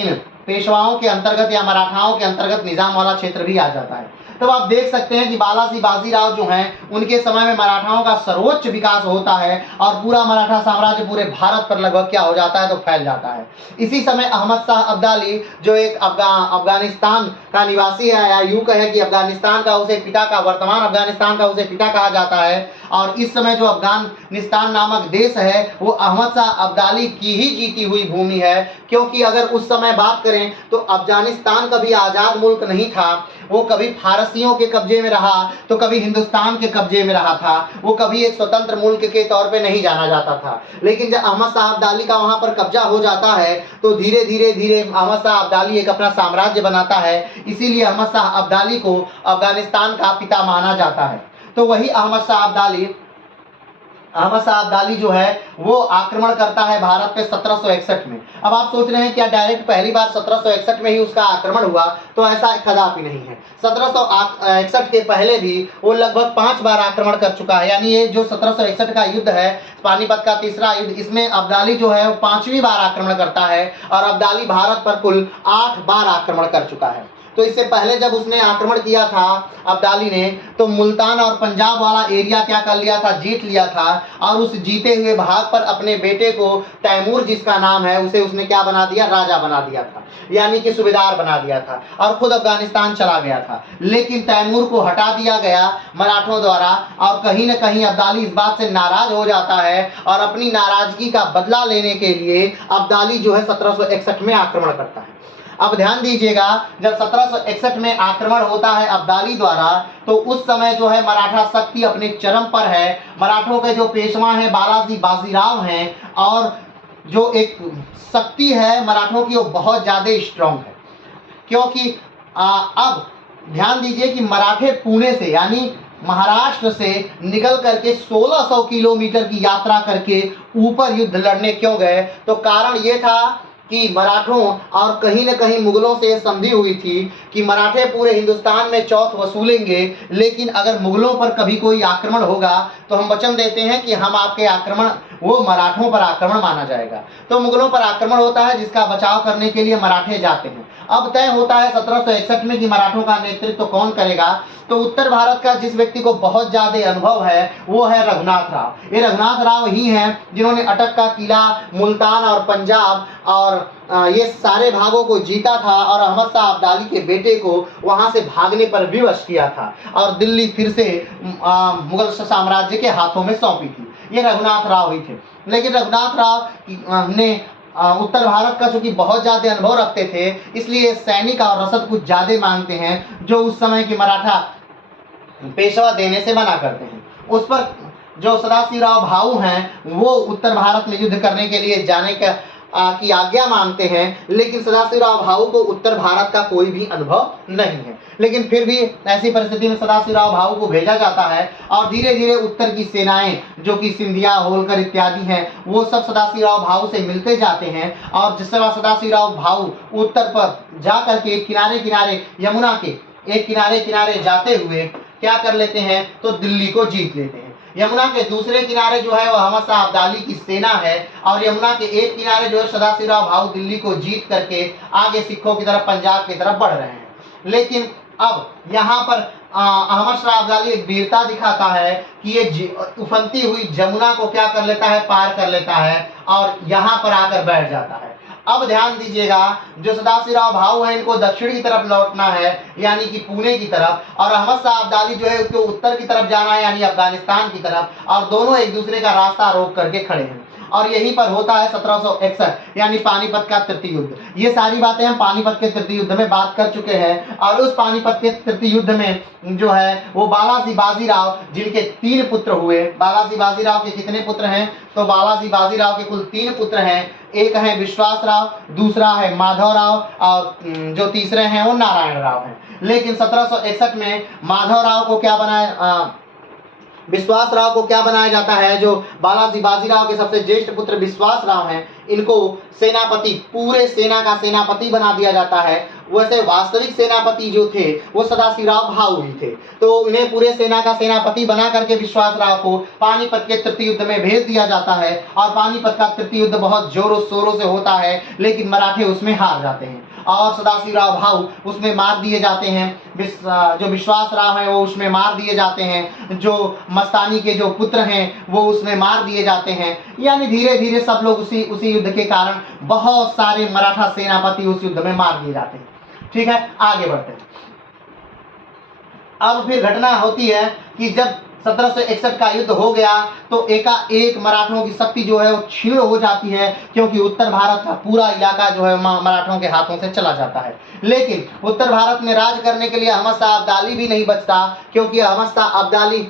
इन पेशवाओं के अंतर्गत या मराठाओं के अंतर्गत निजाम वाला क्षेत्र भी आ जाता है। तब आप देख सकते हैं कि बालाजी बाजीराव जो हैं उनके समय में मराठाओं का सर्वोच्च विकास होता है और पूरा मराठा साम्राज्य पूरे भारत पर लगभग क्या हो जाता है, तो फैल जाता है। इसी समय अहमद शाह अब्दाली जो एक अफगानिस्तान का निवासी है, या यूं कहे कि अफगानिस्तान का उसे पिता का, वर्तमान अफगानिस्तान का उसे पिता कहा जाता है, और इस समय जो अफगानिस्तान नामक देश है वो अहमद शाह अब्दाली की ही जीती हुई भूमि है। क्योंकि अगर उस समय बात करें तो अफगानिस्तान कभी आज़ाद मुल्क नहीं था, वो कभी फारसियों के कब्जे में रहा तो कभी हिंदुस्तान के कब्जे में रहा था, वो कभी एक स्वतंत्र मुल्क के तौर पे नहीं जाना जाता था। लेकिन जब अहमद शाह अब्दाली का वहां पर कब्जा हो जाता है तो धीरे धीरे धीरे अहमद शाह अब्दाली एक अपना साम्राज्य बनाता है, इसीलिए अहमद शाह अब्दाली को अफगानिस्तान का पिता माना जाता है। तो वही अहमद शाह अब्दाली जो है वो आक्रमण करता है भारत पे 1761 में। अब आप सोच रहे हैं क्या डायरेक्ट पहली बार 1761 में ही उसका आक्रमण हुआ, तो ऐसा कदापि नहीं है। 1761 के पहले भी वो लगभग 5 बार आक्रमण कर चुका है। यानी ये जो 1761 का युद्ध है, पानीपत का तीसरा युद्ध, इसमें अब्दाली जो है वो 5वीं बार आक्रमण करता है और अब्दाली भारत पर कुल 8 बार आक्रमण कर चुका है। तो इससे पहले जब उसने आक्रमण किया था अब्दाली ने, तो मुल्तान और पंजाब वाला एरिया क्या कर लिया था, जीत लिया था, और उस जीते हुए भाग पर अपने बेटे को तैमूर जिसका नाम है उसे उसने क्या बना दिया, राजा बना दिया था, यानी कि सूबेदार बना दिया था, और खुद अफगानिस्तान चला गया था। लेकिन तैमूर को हटा दिया गया मराठों द्वारा, और कहीं न कहीं अब्दाली इस बात से नाराज हो जाता है और अपनी नाराजगी का बदला लेने के लिए अब्दाली जो है 1761 में आक्रमण करता है। अब ध्यान दीजिएगा, जब 1761 में आक्रमण होता है अब्दाली द्वारा, तो उस समय जो है मराठा शक्ति अपने चरम पर है। मराठों के जो पेशवा हैं बालाजी बाजीराव हैं, और जो एक शक्ति है मराठों की वो बहुत ज़्यादा स्ट्रांग है। क्योंकि अब ध्यान दीजिए कि मराठे पुणे से यानी महाराष्ट्र से निकल करके 1600 किलोमीटर की यात्रा करके ऊपर युद्ध लड़ने क्यों गए, तो कारण ये था कि मराठों और कहीं न कहीं मुगलों से संधि हुई थी कि मराठे पूरे हिंदुस्तान में चौथ वसूलेंगे, लेकिन अगर मुगलों पर कभी कोई आक्रमण होगा तो हम वचन देते हैं कि हम आपके आक्रमण वो मराठों पर आक्रमण माना जाएगा। तो मुगलों पर आक्रमण होता है जिसका बचाव करने के लिए मराठे जाते हैं। अब तय होता है 1761 में कि मराठों का नेतृत्व कौन करेगा। तो उत्तर भारत का जिस व्यक्ति को बहुत ज्यादा अनुभव है वो है रघुनाथ राव। ये रघुनाथ राव ही हैं जिन्होंने अटक का किला, मुल्तान और पंजाब और ये सारे भागों को जीता था और अहमद शाह अब्दाली के बेटे को वहां से भागने पर विवश किया था और दिल्ली फिर से मुगल साम्राज्य के हाथों में सौंपी थी। ये रघुनाथ राव ही थे। लेकिन रघुनाथ राव ने उत्तर भारत का चूंकि बहुत ज्यादा अनुभव रखते थे, इसलिए सैनिक और रसद कुछ ज्यादा मांगते हैं जो उस समय के मराठा पेशवा देने से मना करते हैं। उस पर जो सदाशिवराव भाऊ हैं वो उत्तर भारत में युद्ध करने के लिए जाने की आज्ञा मांगते हैं, लेकिन सदाशिवराव भाऊ को उत्तर भारत का कोई भी अनुभव नहीं है। लेकिन फिर भी ऐसी परिस्थिति में सदाशिवराव भाऊ को भेजा जाता है और धीरे धीरे उत्तर की सेनाएं जो कि सिंधिया, होलकर इत्यादि हैं वो सब सदाशिवराव भाऊ से मिलते जाते हैं और जिस समय सदाशिवराव भाऊ उत्तर पर जा करके किनारे किनारे यमुना के एक किनारे किनारे जाते हुए क्या कर लेते हैं तो दिल्ली को जीत लेते हैं। यमुना के दूसरे किनारे जो है वो अहमद शाह अब्दाली की सेना है और यमुना के एक किनारे जो है सदाशिवराव भाऊ दिल्ली को जीत करके आगे सिखों की तरफ, पंजाब की तरफ बढ़ रहे हैं। लेकिन अब यहाँ पर अहमद शाह अब्दाली एक वीरता दिखाता है कि ये उफनती हुई जमुना को क्या कर लेता है, पार कर लेता है और यहाँ पर आकर बैठ जाता है। अब ध्यान दीजिएगा, जो सदाशिवराव भाऊ है इनको दक्षिण की तरफ लौटना है यानी कि पुणे की तरफ, और अहमद शाह अब्दाली जो है उसको उत्तर की तरफ जाना है यानी अफगानिस्तान की तरफ, और दोनों एक दूसरे का रास्ता रोक करके खड़े हैं। और यहीं पर होता है 1761 यानी पानीपत का तृतीय युद्ध। ये सारी बातें हम पानीपत के तृतीय युद्ध में बात कर चुके हैं और उस पानीपत के तृतीय युद्ध में जो है वो बालाजी बाजीराव जिनके 3 पुत्र हुए। बालाजी बाजीराव के कितने पुत्र हैं तो बालाजी बाजीराव के कुल 3 पुत्र हैं। एक है विश्वास राव, दूसरा है माधव राव और जो तीसरे हैं वो नारायण राव हैं। लेकिन 1761 में माधव राव को क्या बनाया, विश्वास राव को क्या बनाया जाता है, जो बालाजी बाजीराव के सबसे ज्येष्ठ पुत्र विश्वास राव हैं इनको सेनापति, पूरे सेना का सेनापति बना दिया जाता है। वैसे वास्तविक सेनापति जो थे वो सदाशिवराव भाऊ ही थे, तो इन्हें पूरे सेना का सेनापति बना करके विश्वास राव को पानीपत के तृतीय युद्ध में भेज दिया जाता है और पानीपत का तृतीय युद्ध बहुत जोरों शोरों से होता है, लेकिन मराठे उसमें हार जाते हैं और सदाशिवराव भाऊ उसमें मार दिए जाते हैं। जो विश्वास राव है वो उसमें मार दिए जाते हैं, जो मस्तानी के जो पुत्र हैं वो उसमें मार दिए जाते हैं। यानी धीरे धीरे सब लोग उसी युद्ध के कारण बहुत सारे मराठा सेनापति उस युद्ध में मार दिए जाते हैं। ठीक है, आगे बढ़ते हैं। अब फिर घटना होती है कि जब 1761 का युद्ध हो गया तो एकाएक मराठों की शक्ति जो है वो क्षीण हो जाती है, क्योंकि उत्तर भारत का पूरा इलाका जो है मराठों के हाथों से चला जाता है। लेकिन उत्तर भारत में राज करने के लिए अहमद शाह अब्दाली भी नहीं बचता, क्योंकि अहमद शाह अब्दाली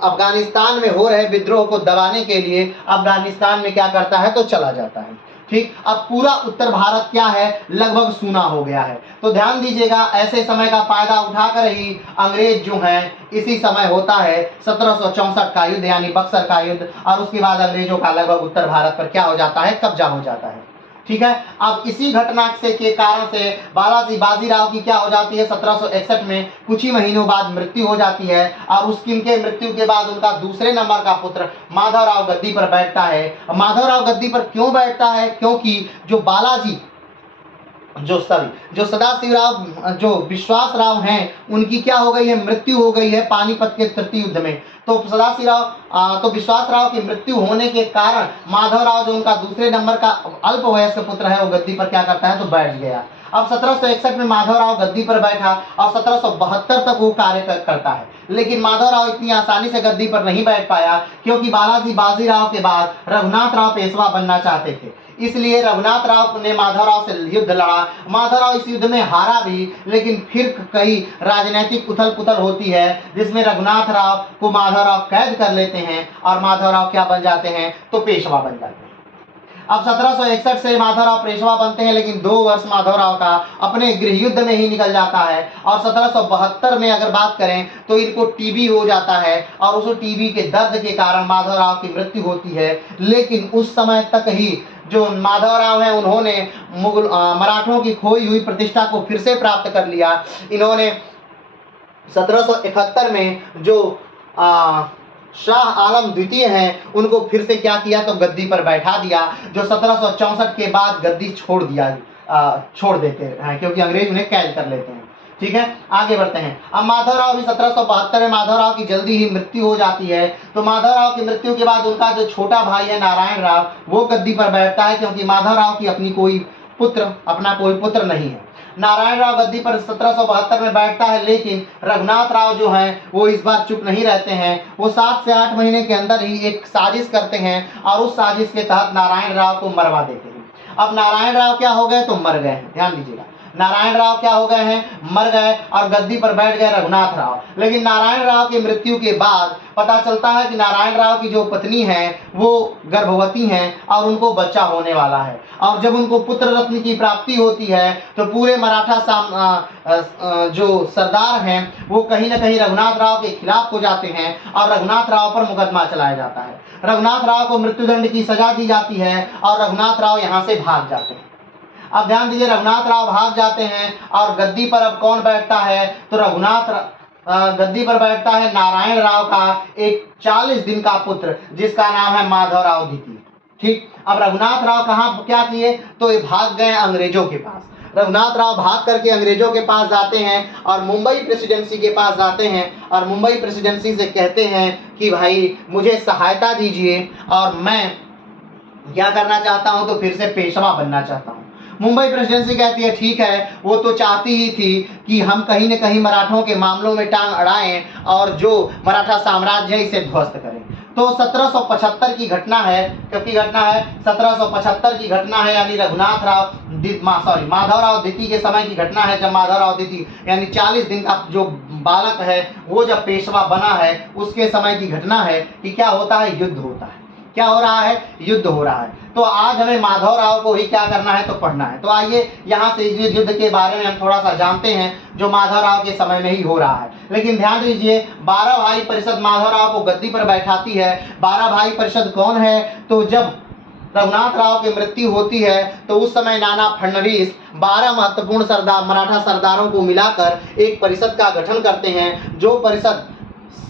अफगानिस्तान में हो रहे विद्रोह को दबाने के लिए अफगानिस्तान में क्या करता है तो चला जाता है। ठीक, अब पूरा उत्तर भारत क्या है, लगभग सूना हो गया है। तो ध्यान दीजिएगा, ऐसे समय का फायदा उठाकर ही अंग्रेज जो हैं, इसी समय होता है 1764 का युद्ध यानी बक्सर का युद्ध, और उसके बाद अंग्रेजों का लगभग उत्तर भारत पर क्या हो जाता है, कब्जा हो जाता है। ठीक है, अब इसी घटना से के कारण से बालाजी बाजीराव की क्या हो जाती है 1761 में कुछ ही महीनों बाद मृत्यु हो जाती है, और उनके मृत्यु के बाद उनका दूसरे नंबर का पुत्र माधवराव गद्दी पर बैठता है। माधवराव गद्दी पर क्यों बैठता है, क्योंकि जो सदाशिवराव जो विश्वास राव हैं उनकी क्या हो गई है, मृत्यु हो गई है पानीपत के तृतीय युद्ध में। तो तो विश्वास राव की मृत्यु होने के कारण माधवराव जो उनका दूसरे नंबर का अल्पवयस्क पुत्र है वो गद्दी पर क्या करता है तो बैठ गया। अब 1761 में माधवराव गद्दी पर बैठा और 1772 तक वो कार्य करता है, लेकिन माधवराव इतनी आसानी से गद्दी पर नहीं बैठ पाया, क्योंकि बालाजी बाजीराव के बाद रघुनाथ राव पेशवा बनना चाहते थे। इसलिए रघुनाथ राव ने माधवराव से युद्ध लड़ा। माधवराव इस युद्ध में हारा भी, लेकिन फिर कई राजनीतिक उथल पुथल होती है जिसमें रघुनाथ राव को माधवराव कैद कर लेते हैं और माधवराव क्या बन जाते हैं तो पेशवा बन जाते हैं। अब 1761 से माधवराव पेशवा बनते हैं, लेकिन 2 वर्ष माधवराव का अपने गृह युद्ध में ही निकल जाता है। और 1772 में अगर बात करें तो इनको टीबी हो जाता है और उस टीबी के दर्द के कारण माधवराव की मृत्यु होती है। लेकिन उस समय तक ही जो माधवराव हैं उन्होंने मराठों की खोई हुई प्रतिष्ठा को फिर से प्राप्त कर लिया। इन्होंने 1771 में जो शाह आलम द्वितीय हैं उनको फिर से क्या किया, तो गद्दी पर बैठा दिया, जो 1764 के बाद गद्दी छोड़ देते हैं क्योंकि अंग्रेज उन्हें कैद कर लेते हैं। ठीक है, आगे बढ़ते हैं। अब माधवराव भी 1772 में माधवराव की जल्दी ही मृत्यु हो जाती है। तो माधवराव की मृत्यु के बाद उनका जो छोटा भाई है नारायण राव, वो गद्दी पर बैठता है क्योंकि माधवराव की अपना कोई पुत्र नहीं है। नारायण राव गद्दी पर 1772 में बैठता है, लेकिन रघुनाथ राव जो हैं वो इस बार चुप नहीं रहते हैं। वो 7 से 8 महीने के अंदर ही एक साजिश करते हैं और उस साजिश के तहत नारायण राव को मरवा देते हैं। अब नारायण राव क्या हो गए, तो मर गए हैं, ध्यान दीजिएगा, नारायण राव क्या हो गए हैं, मर गए और गद्दी पर बैठ गए रघुनाथ राव। लेकिन नारायण राव की मृत्यु के बाद पता चलता है कि नारायण राव की जो पत्नी है वो गर्भवती हैं और उनको बच्चा होने वाला है। और जब उनको पुत्र रत्न की प्राप्ति होती है तो पूरे मराठा जो सरदार हैं वो कहीं ना कहीं रघुनाथ राव के खिलाफ हो जाते हैं और रघुनाथ राव पर मुकदमा चलाया जाता है। रघुनाथ राव को मृत्युदंड की सजा दी जाती है और रघुनाथ राव यहाँ से भाग जाते हैं। अब ध्यान दीजिए, रघुनाथ राव भाग जाते हैं और गद्दी पर अब कौन बैठता है, तो गद्दी पर बैठता है नारायण राव का एक 40 दिन का पुत्र जिसका नाम है माधवराव द्वितीय। ठीक, अब रघुनाथ राव कहाँ क्या किए, तो ये भाग गए अंग्रेजों के पास। रघुनाथ राव भाग करके अंग्रेजों के पास जाते हैं और मुंबई प्रेसिडेंसी के पास जाते हैं और मुंबई प्रेसिडेंसी से कहते हैं कि भाई मुझे सहायता दीजिए और मैं क्या करना चाहता हूं, तो फिर से पेशवा बनना चाहता हूं। मुंबई प्रेसिडेंसी कहती है ठीक है, वो तो चाहती ही थी कि हम कहीं न कहीं मराठों के मामलों में टांग अड़ाएं और जो मराठा साम्राज्य है इसे ध्वस्त करें। तो 1775 की घटना है, कब की घटना है, 1775 की घटना है, यानी माधवराव द्वितीय के समय की घटना है, जब माधवराव द्वितीय यानी 40 दिन का जो बालक है वो जब पेशवा बना है उसके समय की घटना है कि क्या होता है, युद्ध होता है। क्या हो रहा है, युद्ध हो रहा है। तो आज हमें माधवराव को ही क्या करना है, तो पढ़ना है। तो आइए यहाँ से इस युद्ध के बारे में हम थोड़ा सा जानते हैं जो माधवराव के समय में ही हो रहा है। लेकिन ध्यान दीजिए, 12 भाई परिषद माधवराव को गद्दी पर बैठाती है। 12 भाई परिषद कौन है, तो जब रघुनाथ राव की मृत्यु होती है तो उस समय नाना फडणवीस 12 महत्वपूर्ण सरदार मराठा सरदारों को मिलाकर एक परिषद का गठन करते हैं, जो परिषद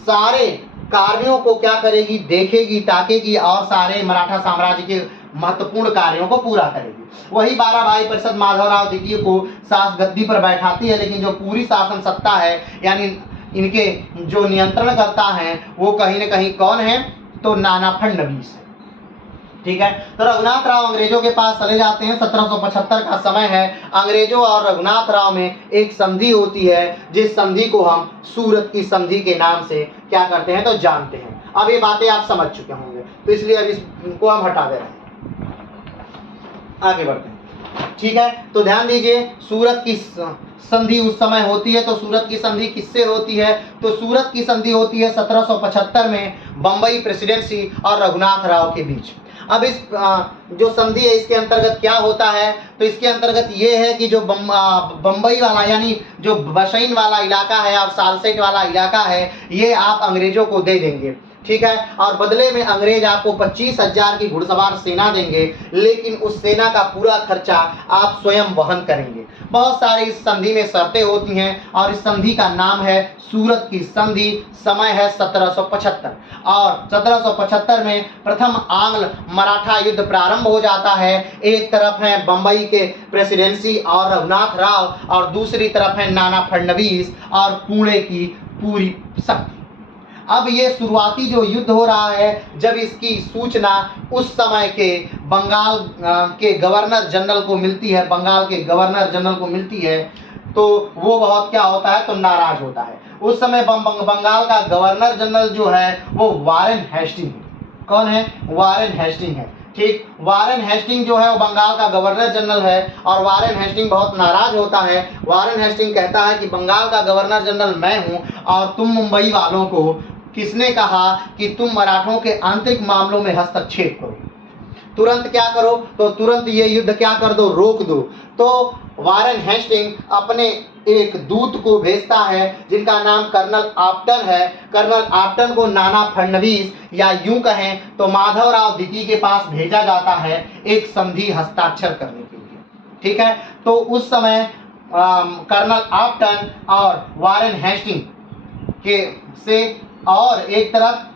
सारे कार्यों को क्या करेगी, देखेगी, ताकेगी और सारे मराठा साम्राज्य के महत्वपूर्ण कार्यों को पूरा करेगी। वही 12 भाई परिषद माधवराव द्वितीय को गद्दी पर बैठाती है, लेकिन जो पूरी शासन सत्ता है यानी इनके जो नियंत्रण करता है वो कहीं न कहीं कौन है, तो नाना फडणवीस है। ठीक है, तो रघुनाथ राव अंग्रेजों के पास चले जाते हैं। 1775 का समय है। अंग्रेजों और रघुनाथ राव में एक संधि होती है, जिस संधि को हम सूरत की संधि के नाम से क्या करते हैं, तो जानते हैं। अब ये बातें आप समझ चुके होंगे, तो इसलिए अब इसको हम हटा दे रहे हैं, आगे बढ़ते हैं। ठीक है, तो ध्यान दीजिए, सूरत की संधि उस समय होती है। तो सूरत की संधि किससे होती है, तो सूरत की संधि होती है 1775 में बम्बई प्रेसिडेंसी और रघुनाथ राव के बीच। अब इस जो संधि है इसके अंतर्गत क्या होता है, तो इसके अंतर्गत ये है कि जो बम्बई वाला यानी जो बशैन वाला इलाका है और सालसेट वाला इलाका है ये आप अंग्रेजों को दे देंगे। ठीक है, और बदले में अंग्रेज आपको 25,000 की घुड़सवार सेना देंगे, लेकिन उस सेना का पूरा खर्चा आप स्वयं वहन करेंगे। बहुत सारी इस संधि में शर्तें होती हैं और इस संधि का नाम है सूरत की संधि। समय है 1775 और 1775 में प्रथम आंग्ल मराठा युद्ध प्रारंभ हो जाता है। एक तरफ है बम्बई के प्रेसिडेंसी और रघुनाथ राव और दूसरी तरफ है नाना फडणवीस और पुणे की पूरी शक्ति। अब ये शुरुआती जो युद्ध हो रहा है, जब इसकी सूचना उस समय के बंगाल के गवर्नर जनरल को मिलती है, बंगाल के गवर्नर जनरल को मिलती है, तो वो बहुत क्या होता है, तो नाराज होता है। उस समय बंगाल का गवर्नर जनरल जो है वो वारेन हेस्टिंग है। कौन है, वारेन हेस्टिंग है। ठीक, वारेन हेस्टिंग जो है वो बंगाल का गवर्नर जनरल है और वारेन हेस्टिंग बहुत नाराज होता है। वारेन हेस्टिंग कहता है कि बंगाल का गवर्नर जनरल मैं हूँ और तुम मुंबई वालों को किसने कहा कि तुम मराठों के आंतरिक मामलों में हस्तक्षेप करो, तुरंत क्या करो, तो तुरंत ये युद्ध क्या कर दो, रोक दो। तो वारेन हेस्टिंग अपने एक दूत को भेजता है जिनका नाम कर्नल आप्टन है। कर्नल आप्टन को नाना फडणवीस या यूं कहें तो माधवराव द्वितीय के पास भेजा जाता है एक संधि हस्ताक्षर करने के लिए। ठीक है, तो उस समय कर्नल आप्टन और वारेन हेस्टिंग के से और एक तरफ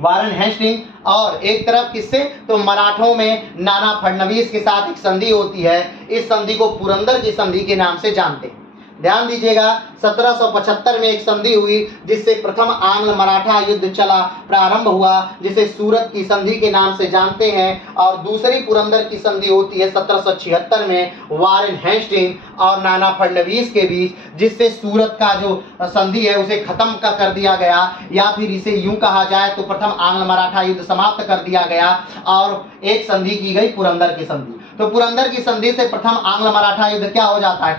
वारेन हेस्टिंग, और एक तरफ किससे, तो मराठों में नाना फडणवीस के साथ एक संधि होती है। इस संधि को पुरंदर की संधि के नाम से जानते हैं। ध्यान दीजिएगा, 1775 में एक संधि हुई जिससे प्रथम आंग्ल मराठा युद्ध चला प्रारंभ हुआ, जिसे सूरत की संधि के नाम से जानते हैं। और दूसरी पुरंदर की संधि होती है 1776 में वारेन हेस्टिंग और नाना फडणवीस के बीच, जिससे सूरत का जो संधि है उसे खत्म कर दिया गया, या फिर इसे यूं कहा जाए तो प्रथम आंग्ल मराठा युद्ध समाप्त कर दिया गया और एक संधि की गई पुरंदर की संधि। तो पुरंदर की संधि से प्रथम आंग्ल मराठा युद्ध क्या हो जाता है,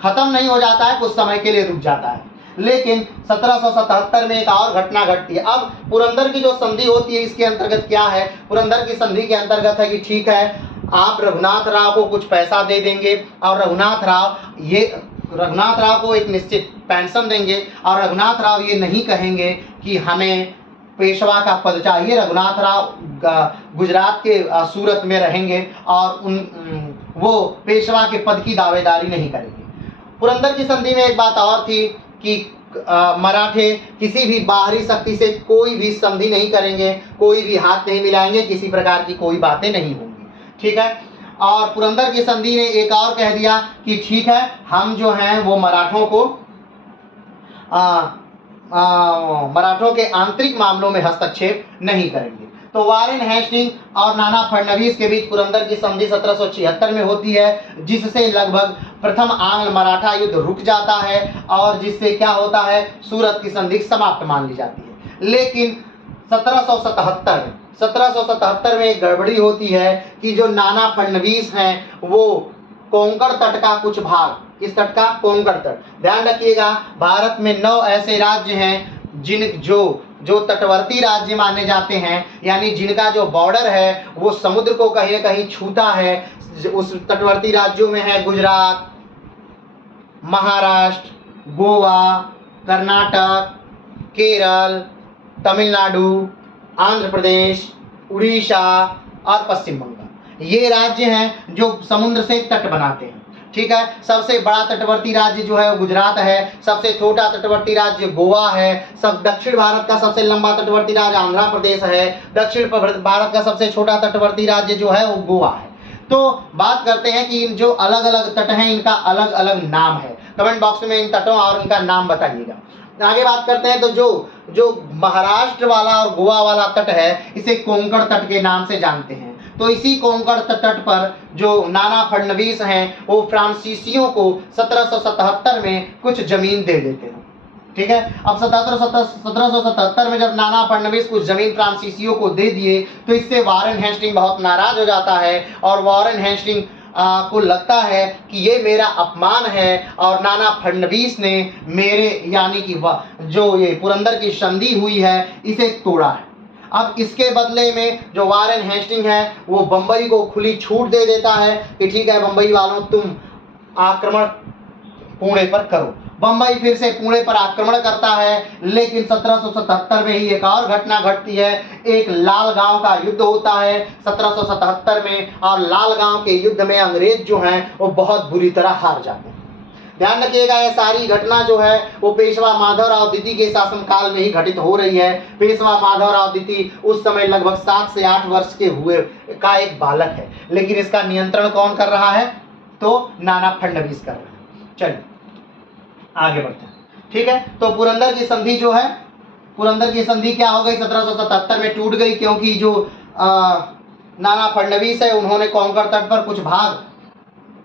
खत्म नहीं हो जाता है, कुछ समय के लिए रुक जाता है। लेकिन 1777 में एक और घटना घटती है। अब पुरंदर की जो संधि होती है इसके अंतर्गत क्या है, पुरंदर की संधि के अंतर्गत है कि ठीक है, आप रघुनाथ राव को कुछ पैसा दे देंगे और रघुनाथ राव को एक निश्चित पेंशन देंगे, और रघुनाथ राव ये नहीं कहेंगे कि हमें पेशवा का पद चाहिए। रघुनाथ राव गुजरात के सूरत में रहेंगे और वो पेशवा के पद की दावेदारी नहीं करेंगे। पुरंदर की संधि में एक बात और थी कि मराठे किसी भी बाहरी शक्ति से कोई भी संधि नहीं करेंगे, कोई भी हाथ नहीं मिलाएंगे, किसी प्रकार की कोई बातें नहीं होंगी, ठीक है। और पुरंदर की संधि ने एक और कह दिया कि ठीक है, हम जो हैं वो मराठों के आंतरिक मामलों में हस्तक्षेप नहीं करेंगे। तो वारेन हेस्टिंग और नाना फडणवीस के बीच पुरंदर की संधि 1776 में होती है, जिससे लगभग प्रथम आंग्ल मराठा युद्ध रुक जाता है और जिससे क्या होता है, सूरत की संधि समाप्त मान ली जाती है। लेकिन 1777 में एक गड़बड़ी होती है कि जो नाना फडणवीस हैं वो कोंकण तट का कुछ भाग, किस तट का, कोंकण तट। ध्यान रखिएगा, भारत में 9 ऐसे राज्य हैं जो तटवर्ती राज्य माने जाते हैं, यानी जिनका जो बॉर्डर है वो समुद्र को कहीं न कहीं छूता है। उस तटवर्ती राज्यों में है गुजरात, महाराष्ट्र, गोवा, कर्नाटक, केरल, तमिलनाडु, आंध्र प्रदेश, उड़ीसा और पश्चिम बंगाल। ये राज्य हैं जो समुद्र से तट बनाते हैं, ठीक है। सबसे बड़ा तटवर्ती राज्य जो है वो गुजरात है, सबसे छोटा तटवर्ती राज्य गोवा है, दक्षिण भारत का सबसे लंबा तटवर्ती राज्य आंध्र प्रदेश है, दक्षिण भारत का सबसे छोटा तटवर्ती राज्य जो है वो गोवा है। तो बात करते हैं कि इन जो अलग अलग तट हैं इनका अलग अलग नाम है। कमेंट बॉक्स में इन तटों और इनका नाम बताइएगा। आगे बात करते हैं, तो जो महाराष्ट्र वाला और गोवा वाला तट है इसे कोंकण तट के नाम से जानते हैं। तो इसी कोंकण तट पर जो नाना फडणवीस हैं वो फ्रांसीसियों को 1777 में कुछ जमीन दे देते हैं, ठीक है। अब 1777 में जब नाना फडणवीस कुछ जमीन फ्रांसीसियों को दे दिए तो इससे वारेन हेस्टिंग बहुत नाराज हो जाता है और वारेन हेस्टिंग को लगता है कि ये मेरा अपमान है और नाना फडणवीस ने मेरे यानी कि जो ये पुरंदर की संधि हुई है इसे तोड़ा है। अब इसके बदले में जो वारेन हेस्टिंग है वो बंबई को खुली छूट दे देता है कि ठीक है बंबई वालों तुम आक्रमण पुणे पर करो। बंबई फिर से पुणे पर आक्रमण करता है, लेकिन 1777 में ही एक और घटना घटती है। एक लालगांव का युद्ध होता है 1777 में और लालगांव के युद्ध में अंग्रेज जो हैं वो बहुत बुरी तरह हार जाते हैं। ध्यान रखिएगा, यह सारी घटना जो है वो पेशवा माधवराव द्वितीय के शासनकाल में ही घटित हो रही है। पेशवा माधवराव द्वितीय उस समय लगभग 7 से 8 वर्ष के हुए का एक बालक है, लेकिन इसका नियंत्रण कौन कर रहा है, तो नाना फडणवीस कर रहा है। चलिए आगे बढ़ते हैं, ठीक है। तो पुरंदर की संधि जो है, पुरंदर की संधि क्या हो गई, 1777 में टूट गई, क्योंकि जो नाना फडणवीस है उन्होंने कोंकण तट पर कुछ भाग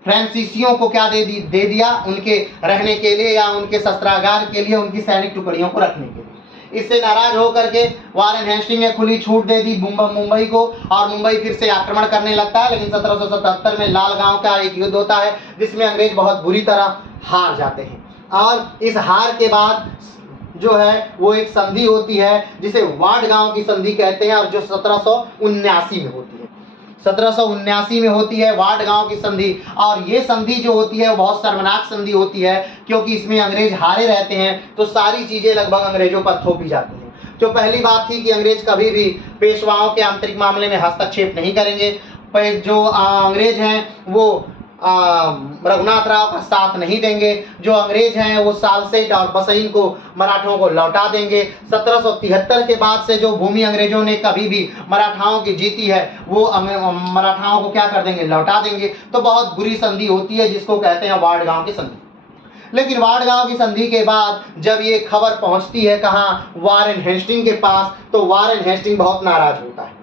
फ्रांसीसियों को क्या दे दिया, उनके रहने के लिए या उनके शस्त्रागार के लिए, उनकी सैनिक टुकड़ियों को रखने के लिए। इससे नाराज होकर के वारेन हेस्टिंग ने खुली छूट दे दी मुंबई को और मुंबई फिर से आक्रमण करने लगता है। लेकिन 1777 में लालगांव का एक युद्ध होता है जिसमें अंग्रेज बहुत बुरी तरह हार जाते हैं और इस हार के बाद जो है वो एक संधि होती है जिसे वाडगांव की संधि कहते हैं और जो 1779 में होती है। 1779 में होती है वाडगांव की संधि और ये संधि जो होती है वो बहुत शर्मनाक संधि होती है, क्योंकि इसमें अंग्रेज हारे रहते हैं तो सारी चीज़ें लगभग अंग्रेजों पर थोपी जाती हैं। जो पहली बात थी कि अंग्रेज कभी भी पेशवाओं के आंतरिक मामले में हस्तक्षेप नहीं करेंगे। जो अंग्रेज हैं वो रघुनाथ राव का साथ नहीं देंगे। जो अंग्रेज हैं वो सालसेट और बसईन को मराठों को लौटा देंगे। 1773 के बाद से जो भूमि अंग्रेजों ने कभी भी मराठाओं की जीती है वो मराठाओं को क्या कर देंगे, लौटा देंगे। तो बहुत बुरी संधि होती है जिसको कहते हैं वाड़गांव की संधि। लेकिन वाड़गांव की संधि के बाद जब ये खबर पहुंचती है कहाँ, वारेन हेस्टिंग के पास, तो वारेन हेस्टिंग बहुत नाराज होता है।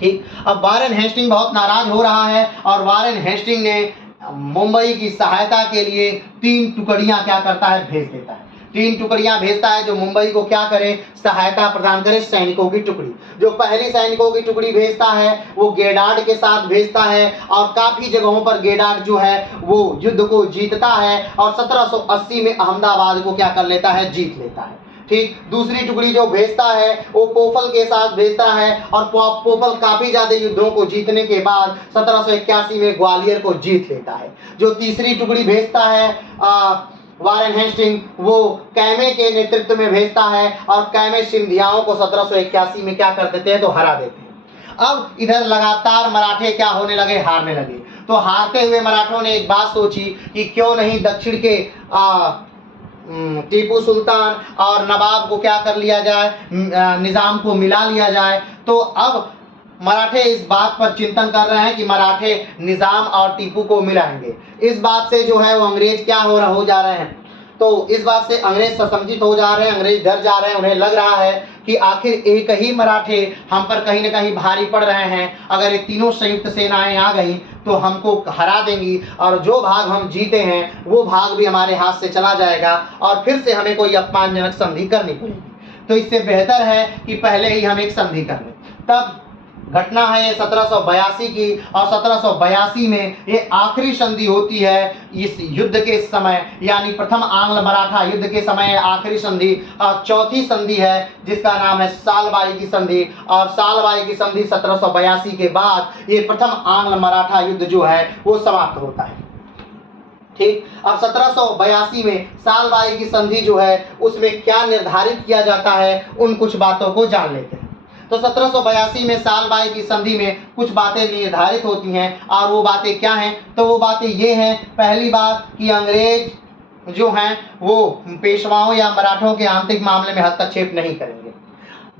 ठीक, अब वारेन हेस्टिंग बहुत नाराज हो रहा है और वारेन हेस्टिंग ने मुंबई की सहायता के लिए 3 टुकड़ियां क्या करता है, भेज देता है। 3 टुकड़ियां भेजता है जो मुंबई को क्या करे, सहायता प्रदान करे, सैनिकों की टुकड़ी। जो पहली सैनिकों की टुकड़ी भेजता है वो गेडार्ड के साथ भेजता है और काफी जगहों पर गेडार्ड जो है वो युद्ध को जीतता है और 1780 में अहमदाबाद को क्या कर लेता है, जीत लेता है। ठीक, दूसरी टुकड़ी जो भेजता है वो पोपल के साथ भेजता है और पोपल काफी ज्यादा युद्धों को जीतने के बाद 1781 में ग्वालियर को जीत लेता है। जो तीसरी टुकड़ी भेजता है वारेन हेस्टिंग, वो कैमे के नेतृत्व में भेजता है और कैमे सिंधियाओं को 1781 में क्या कर देते हैं, तो हरा देते हैं। अब इधर लगातार मराठे क्या होने लगे, हारने लगे। तो हारते हुए मराठों ने एक बात सोची कि क्यों नहीं दक्षिण के टीपू सुल्तान और नवाब को क्या कर लिया जाए, निजाम को मिला लिया जाए। तो अब मराठे इस बात पर चिंतन कर रहे हैं कि मराठे निजाम और टीपू को मिलाएंगे। इस बात से जो है वो अंग्रेज क्या हो जा रहे हैं, तो इस बात से अंग्रेज ससंजित हो जा रहे हैं, अंग्रेज डर जा रहे हैं। उन्हें लग रहा है कि आखिर एक ही मराठे हम पर कहीं न कहीं भारी पड़ रहे हैं। अगर ये तीनों संयुक्त सेनाएं आ गई तो हमको हरा देंगी और जो भाग हम जीते हैं वो भाग भी हमारे हाथ से चला जाएगा और फिर से हमें कोई अपमानजनक संधि करनी पड़ेगी। तो इससे बेहतर है कि पहले ही हम एक संधि कर लें। तब घटना है ये 1782 की और 1782 में ये आखिरी संधि होती है इस युद्ध के समय, यानी प्रथम आंग्ल मराठा युद्ध के समय आखिरी संधि चौथी संधि है जिसका नाम है सालबाई की संधि। और सालबाई की संधि 1782 के बाद ये प्रथम आंग्ल मराठा युद्ध जो है वो समाप्त होता है। ठीक, अब 1782 में सालबाई की संधि जो है उसमें क्या निर्धारित किया जाता है उन कुछ बातों को जान लेते हैं। तो 1782 में सालबाई की संधि में कुछ बातें निर्धारित होती हैं और वो बातें क्या हैं, तो वो बातें ये हैं। पहली बात कि अंग्रेज जो हैं वो पेशवाओं या मराठों के आंतरिक मामले में हस्तक्षेप नहीं करेंगे।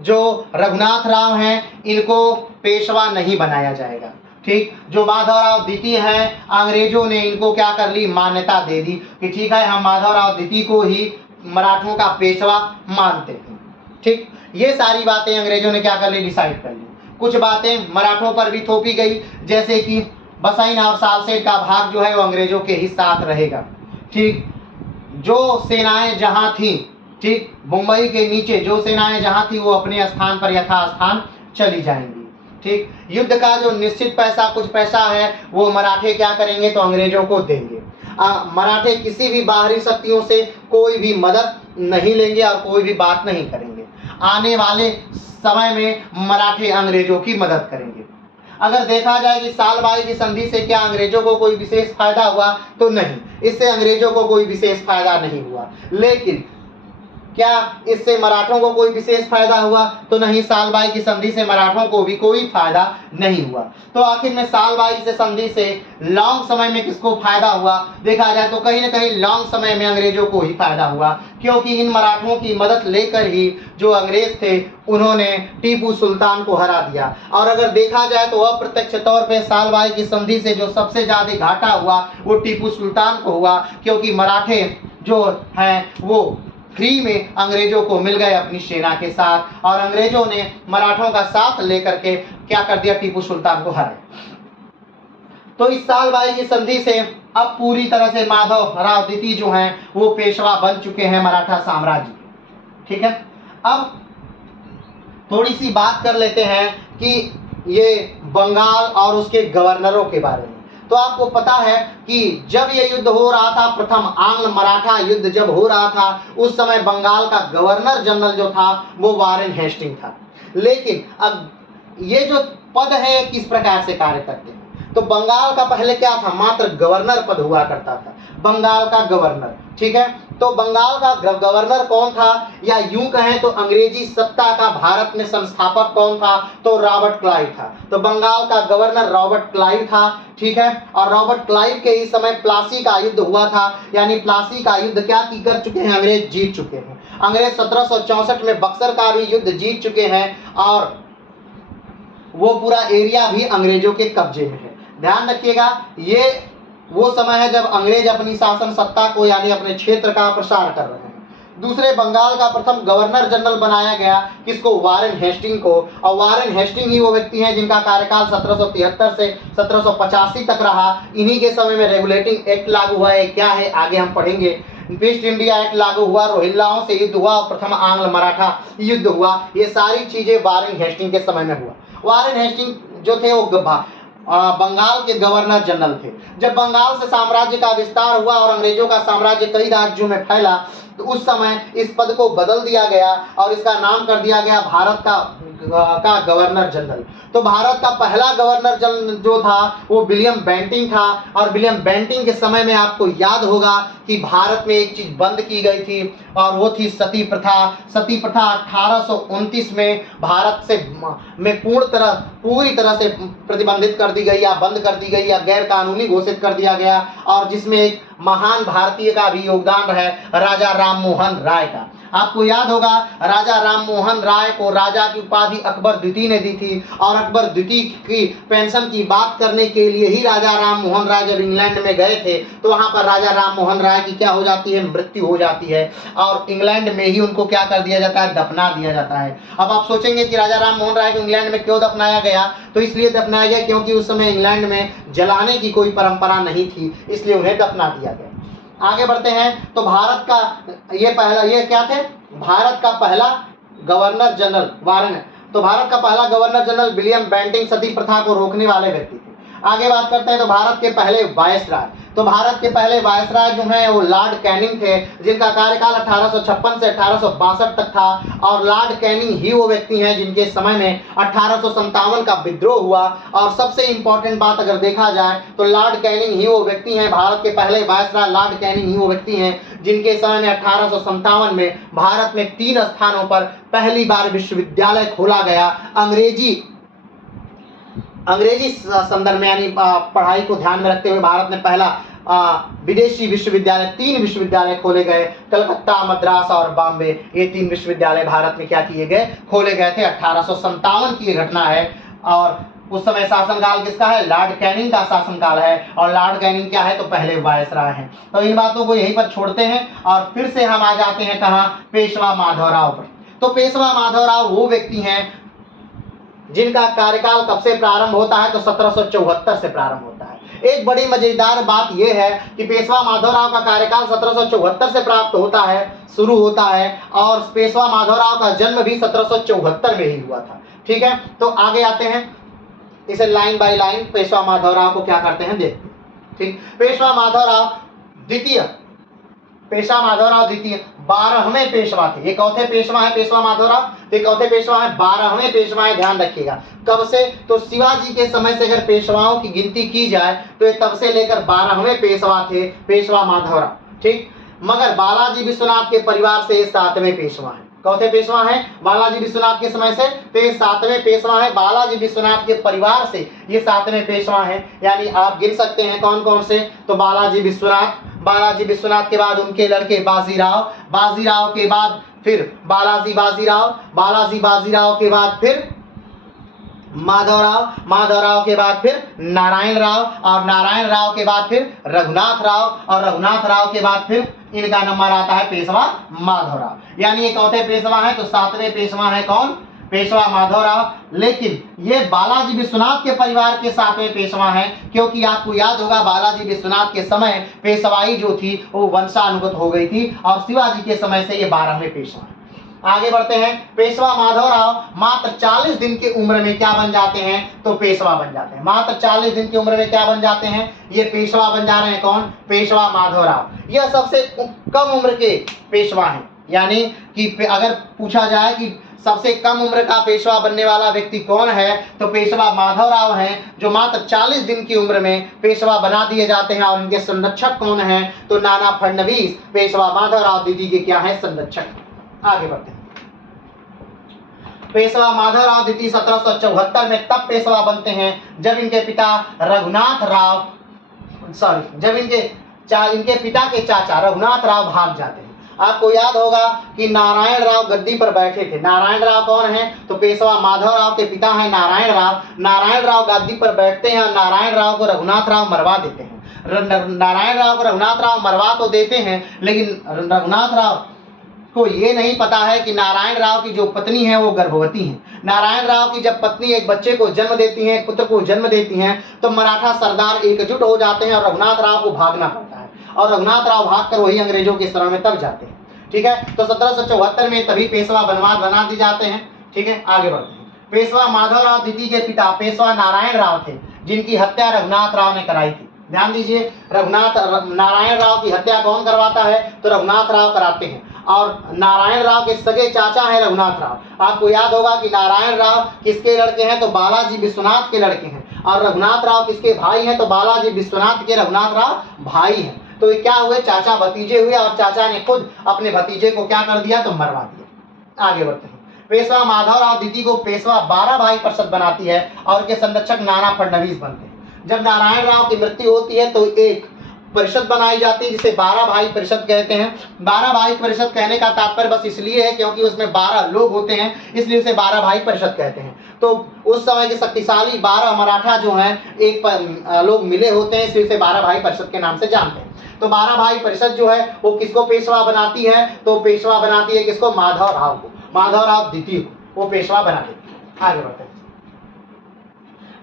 जो रघुनाथ राव हैं इनको पेशवा नहीं बनाया जाएगा। ठीक, जो माधवराव द्वितीय हैं अंग्रेजों ने इनको क्या कर ली, मान्यता दे दी कि ठीक है हम माधवराव द्वितीय को ही मराठों का पेशवा मानते हैं। ठीक, ये सारी बातें अंग्रेजों ने क्या कर ली, डिसाइड कर ली। कुछ बातें मराठों पर भी थोपी गई जैसे कि बसईन और सालसेट का भाग जो है वो अंग्रेजों के ही साथ रहेगा। ठीक, जो सेनाएं जहां थी, ठीक, मुंबई के नीचे जो सेनाएं जहां थी वो अपने स्थान पर यथास्थान चली जाएंगी। ठीक, युद्ध का जो निश्चित पैसा कुछ पैसा है वो मराठे क्या करेंगे, तो अंग्रेजों को देंगे। मराठे किसी भी बाहरी शक्तियों से कोई भी मदद नहीं लेंगे और कोई भी बात नहीं करेंगे। आने वाले समय में मराठे अंग्रेजों की मदद करेंगे। अगर देखा जाए कि सालबाई की संधि से क्या अंग्रेजों को कोई विशेष फायदा हुआ, तो नहीं, इससे अंग्रेजों को कोई विशेष फायदा नहीं हुआ। लेकिन क्या इससे मराठों को कोई विशेष फायदा हुआ, तो नहीं, सालबाई की संधि से मराठों को भी कोई फायदा नहीं हुआ। तो आखिर में सालबाई से संधि से लॉन्ग समय में किसको फायदा हुआ, देखा जाए तो कहीं ना कहीं लॉन्ग समय में अंग्रेजों को ही फायदा हुआ, क्योंकि इन मराठों की मदद लेकर ही जो अंग्रेज थे उन्होंने टीपू सुल्तान को हरा दिया। और अगर देखा जाए तो अप्रत्यक्ष तौर पर सालबाई की संधि से जो सबसे ज्यादा घाटा हुआ वो टीपू सुल्तान को हुआ, क्योंकि मराठे जो हैं वो फ्री में अंग्रेजों को मिल गए अपनी सेना के साथ और अंग्रेजों ने मराठों का साथ लेकर के क्या कर दिया, टीपू सुल्तान को हराया। तो इस सालबाई की संधि से अब पूरी तरह से माधवराव द्वितीय जो हैं वो पेशवा बन चुके हैं मराठा साम्राज्य के। ठीक है, अब थोड़ी सी बात कर लेते हैं कि ये बंगाल और उसके गवर्नरों के बारे में। तो आपको पता है कि जब ये युद्ध हो रहा था, प्रथम आंग्ल मराठा युद्ध जब हो रहा था, उस समय बंगाल का गवर्नर जनरल जो था वो वारेन हेस्टिंग था। लेकिन अब ये जो पद है किस प्रकार से कार्य करते हैं, तो बंगाल का पहले क्या था, मात्र गवर्नर पद हुआ करता था, बंगाल का गवर्नर। ठीक है, तो बंगाल का गवर्नर कौन था, या यूं कहें तो अंग्रेजी सत्ता का भारत में संस्थापक कौन था, तो रॉबर्ट क्लाइव था। तो बंगाल का गवर्नर रॉबर्ट क्लाइव था। ठीक है, और रॉबर्ट क्लाइव के ही समय प्लासी का युद्ध हुआ था, यानी प्लासी का युद्ध क्या की कर चुके हैं, अंग्रेज जीत चुके हैं। अंग्रेज 1764 में बक्सर का भी युद्ध जीत चुके हैं और वो पूरा एरिया भी अंग्रेजों के कब्जे में है। ध्यान रखिएगा, ये वो समय है जब अंग्रेज अपनी शासन सत्ता को यानी अपने क्षेत्र का प्रसार कर रहे हैं। दूसरे, बंगाल का प्रथम गवर्नर जनरल बनाया गया किसको, वारेन हेस्टिंग को। और वारेन हेस्टिंग ही वो व्यक्ति हैं जिनका कार्यकाल 1773 से 1785 तक रहा। इन्हीं के समय में रेगुलेटिंग एक्ट लागू हुआ है, क्या है आगे हम पढ़ेंगे। ईस्ट इंडिया एक्ट लागू हुआ, रोहिल्लाओं से युद्ध हुआ और प्रथम आंग्ल मराठा युद्ध हुआ। ये सारी चीजें वारेन हेस्टिंग के समय में हुआ। वारेन हेस्टिंग जो थे वो बंगाल के गवर्नर जनरल थे। जब बंगाल से साम्राज्य का विस्तार हुआ और अंग्रेजों का साम्राज्य कई राज्यों में फैला, तो उस समय इस पद को बदल दिया गया और इसका नाम कर दिया गया भारत का गवर्नर जनरल। तो भारत का पहला गवर्नर जनरल जो था वो विलियम बेंटिंग था। और विलियम बेंटिंग के समय में आपको याद होगा कि भारत में एक चीज बंद की गई थी और वो थी सती प्रथा। सती प्रथा 1829 में भारत से में पूरी तरह से प्रतिबंधित कर दी गई या बंद कर दी गई या गैर कानूनी घोषित कर दिया गया, और जिसमें एक महान भारतीय का भी योगदान है, राजा राममोहन राय का। आपको याद होगा राजा राममोहन राय को राजा की उपाधि अकबर द्वितीय ने दी थी, और अकबर द्वितीय की पेंशन की बात करने के लिए ही राजा राममोहन राय जब इंग्लैंड में गए थे तो वहां पर राजा राममोहन राय की क्या हो जाती है, मृत्यु हो जाती है, और इंग्लैंड में ही उनको क्या कर दिया जाता है, दफना दिया जाता है। अब आप सोचेंगे कि राजा राममोहन राय को इंग्लैंड में क्यों दफनाया गया, तो इसलिए दफनाया गया क्योंकि उस समय इंग्लैंड में जलाने की कोई परंपरा नहीं थी, इसलिए उन्हें दफना दिया गया। आगे बढ़ते हैं, तो भारत का ये क्या थे, भारत का पहला गवर्नर जनरल वारेन। तो भारत का पहला गवर्नर जनरल विलियम बेंटिंग सती प्रथा को रोकने वाले व्यक्ति थे। आगे बात करते हैं, तो भारत के पहले वायसराय। तो भारत के पहले वायसराय जो है वो लॉर्ड कैनिंग थे, जिनका कार्यकाल 1856 से 1862 तक था। और लॉर्ड कैनिंग ही वो व्यक्ति हैं जिनके समय में 1857 का विद्रोह हुआ। और सबसे इंपॉर्टेंट बात अगर देखा जाए तो लॉर्ड कैनिंग ही वो व्यक्ति हैं, भारत के पहले वायसराय लॉर्ड कैनिंग ही वो व्यक्ति हैं जिनके समय में 1857 में भारत में 3 स्थानों पर पहली बार विश्वविद्यालय खोला गया। अंग्रेजी संदर्भ में यानी पढ़ाई को ध्यान में रखते हुए भारत में पहला विदेशी विश्वविद्यालय 3 विश्वविद्यालय खोले गए, कलकत्ता, मद्रास और बॉम्बे। ये 3 विश्वविद्यालय भारत में क्या किए गए, खोले गए थे। 1857 की ये घटना है। और उस समय शासनकाल किसका है, लॉर्ड कैनिंग का शासनकाल है। और लॉर्ड कैनिंग क्या है, तो पहले वायसराय हैं। तो इन बातों को यहीं पर छोड़ते हैं और फिर से हम आ जाते हैं कहाँ, पेशवा माधवराव पर। तो पेशवा माधवराव वो व्यक्ति हैं जिनका कार्यकाल कब से प्रारंभ होता है, तो 1774 से प्रारंभ होता है। एक बड़ी मजेदार बात यह है कि पेशवा माधवराव का कार्यकाल 1774 से प्राप्त होता है, शुरू होता है, और पेशवा माधवराव का जन्म भी 1774 में ही हुआ था। ठीक है, तो आगे आते हैं, इसे line by line Peshwa Madhavrao को क्या करते हैं देखते हैं। ठीक, पेशवा माधवराव द्वितीय 12वें पेशवा थे। ये चौथे पेशवा है पेशवा माधवराव, ये चौथे पेशवा है, 12वें पेशवा है। ध्यान रखिएगा कब से, तो शिवाजी के समय से अगर पेशवाओं की गिनती की जाए तो ये तब से लेकर 12वें पेशवा थे पेशवा माधवराव। ठीक, मगर बालाजी विश्वनाथ के परिवार से ये 7वें पेशवा है। चौथे पेशवा है बालाजी विश्वनाथ के समय से, तो ये 7वें पेशवा है। बालाजी विश्वनाथ के परिवार से ये 7वें पेशवा है। यानी आप गिन सकते हैं कौन कौन से, तो बालाजी विश्वनाथ के बाद उनके लड़के बाजीराव के बाद फिर बालाजी बाजीराव के बाद फिर माधवराव के बाद फिर नारायण राव, और नारायण राव के बाद फिर रघुनाथ राव, और रघुनाथ राव के बाद फिर इनका नंबर आता है पेशवा माधवराव। यानी ये चौथे पेशवा है, तो 7वें पेशवा है कौन, पेशवा माधवराव। लेकिन ये बालाजी विश्वनाथ के परिवार के 7वें पेशवा हैं, क्योंकि आपको याद होगा बालाजी विश्वनाथ के समय पेशवाई जो थी वो वंशानुगत हो गई थी, और शिवाजी के समय से ये 12वें पेशवा है। आगे बढ़ते हैं, पेशवा माधवराव मात्र 40 दिन की उम्र में क्या बन जाते हैं, तो पेशवा बन जाते हैं। मात्र 40 दिन की उम्र में क्या बन जाते हैं, ये पेशवा बन जा रहे हैं। कौन, पेशवा माधवराव। यह सबसे कम उम्र के पेशवा हैं। यानी कि अगर पूछा जाए कि सबसे कम उम्र का पेशवा बनने वाला व्यक्ति कौन है? तो पेशवा माधवराव हैं, जो मात्र 40 दिन की उम्र में पेशवा बना दिए जाते हैं। और इनके संरक्षक कौन है? तो नाना फडणवीस पेशवा माधवराव द्वितीय के क्या है? संरक्षक। आगे बढ़ते हैं। पेशवा माधवराव द्वितीय 1774 में तब पेशवा बनते हैं जब इनके पिता रघुनाथ राव जब इनके पिता के चाचा रघुनाथ राव भाग जाते हैं। आपको याद होगा कि नारायण राव गद्दी पर बैठे थे। नारायण राव कौन है? तो पेशवा माधवराव के पिता हैं नारायण राव। नारायण राव गद्दी पर बैठते हैं और नारायण राव को रघुनाथ राव मरवा देते हैं। नारायण राव को रघुनाथ राव मरवा तो देते हैं, लेकिन रघुनाथ राव को ये नहीं पता है कि नारायण राव की जो पत्नी है वो गर्भवती है। नारायण राव की जब पत्नी एक बच्चे को जन्म देती है, पुत्र को जन्म देती हैं, तो मराठा सरदार एकजुट हो जाते हैं और रघुनाथ राव को भागना पड़ता है। और रघुनाथ राव भागकर वही अंग्रेजों के शरण में तब जाते हैं। ठीक है, तो 1774 में तभी पेशवा बना दी जाते हैं। ठीक है, आगे बढ़ते हैं। पेशवा माधवराव द्वितीय के पिता पेशवा नारायण राव थे, जिनकी हत्या रघुनाथ राव ने कराई थी। ध्यान दीजिए, नारायण राव की हत्या कौन करवाता है? तो रघुनाथ राव कराते हैं। और नारायण राव के सगे चाचा है रघुनाथ राव। आपको याद होगा कि नारायण राव किसके लड़के हैं? तो बालाजी विश्वनाथ के लड़के हैं। और रघुनाथ राव किसके भाई हैं? तो बालाजी विश्वनाथ के रघुनाथ राव भाई हैं। तो ये क्या हुए? चाचा भतीजे हुए, और चाचा ने खुद अपने भतीजे को क्या कर दिया? तो मरवा दिया। आगे बढ़ते हैं। पेशवा माधवराव द्वितीय को पेशवा 12 भाई परिषद बनाती है और के संरक्षक नाना फडणवीस बनते हैं। जब नारायण राव की मृत्यु होती है तो एक परिषद बनाई जाती है जिसे 12 भाई परिषद कहते हैं। 12 भाई परिषद कहने का तात्पर्य बस इसलिए है क्योंकि उसमें 12 लोग होते हैं, इसलिए उसे 12 भाई परिषद कहते हैं। तो उस समय के शक्तिशाली 12 मराठा जो हैं एक लोग मिले होते हैं, इसलिए उसे 12 भाई परिषद के नाम से जानते हैं। तो 12 भाई परिषद जो है वो किसको पेशवा बनाती है? तो पेशवा बनाती है किसको? माधवराव को, माधवराव द्वितीय को वो पेशवा बना देती है। आगे बढ़ते हैं।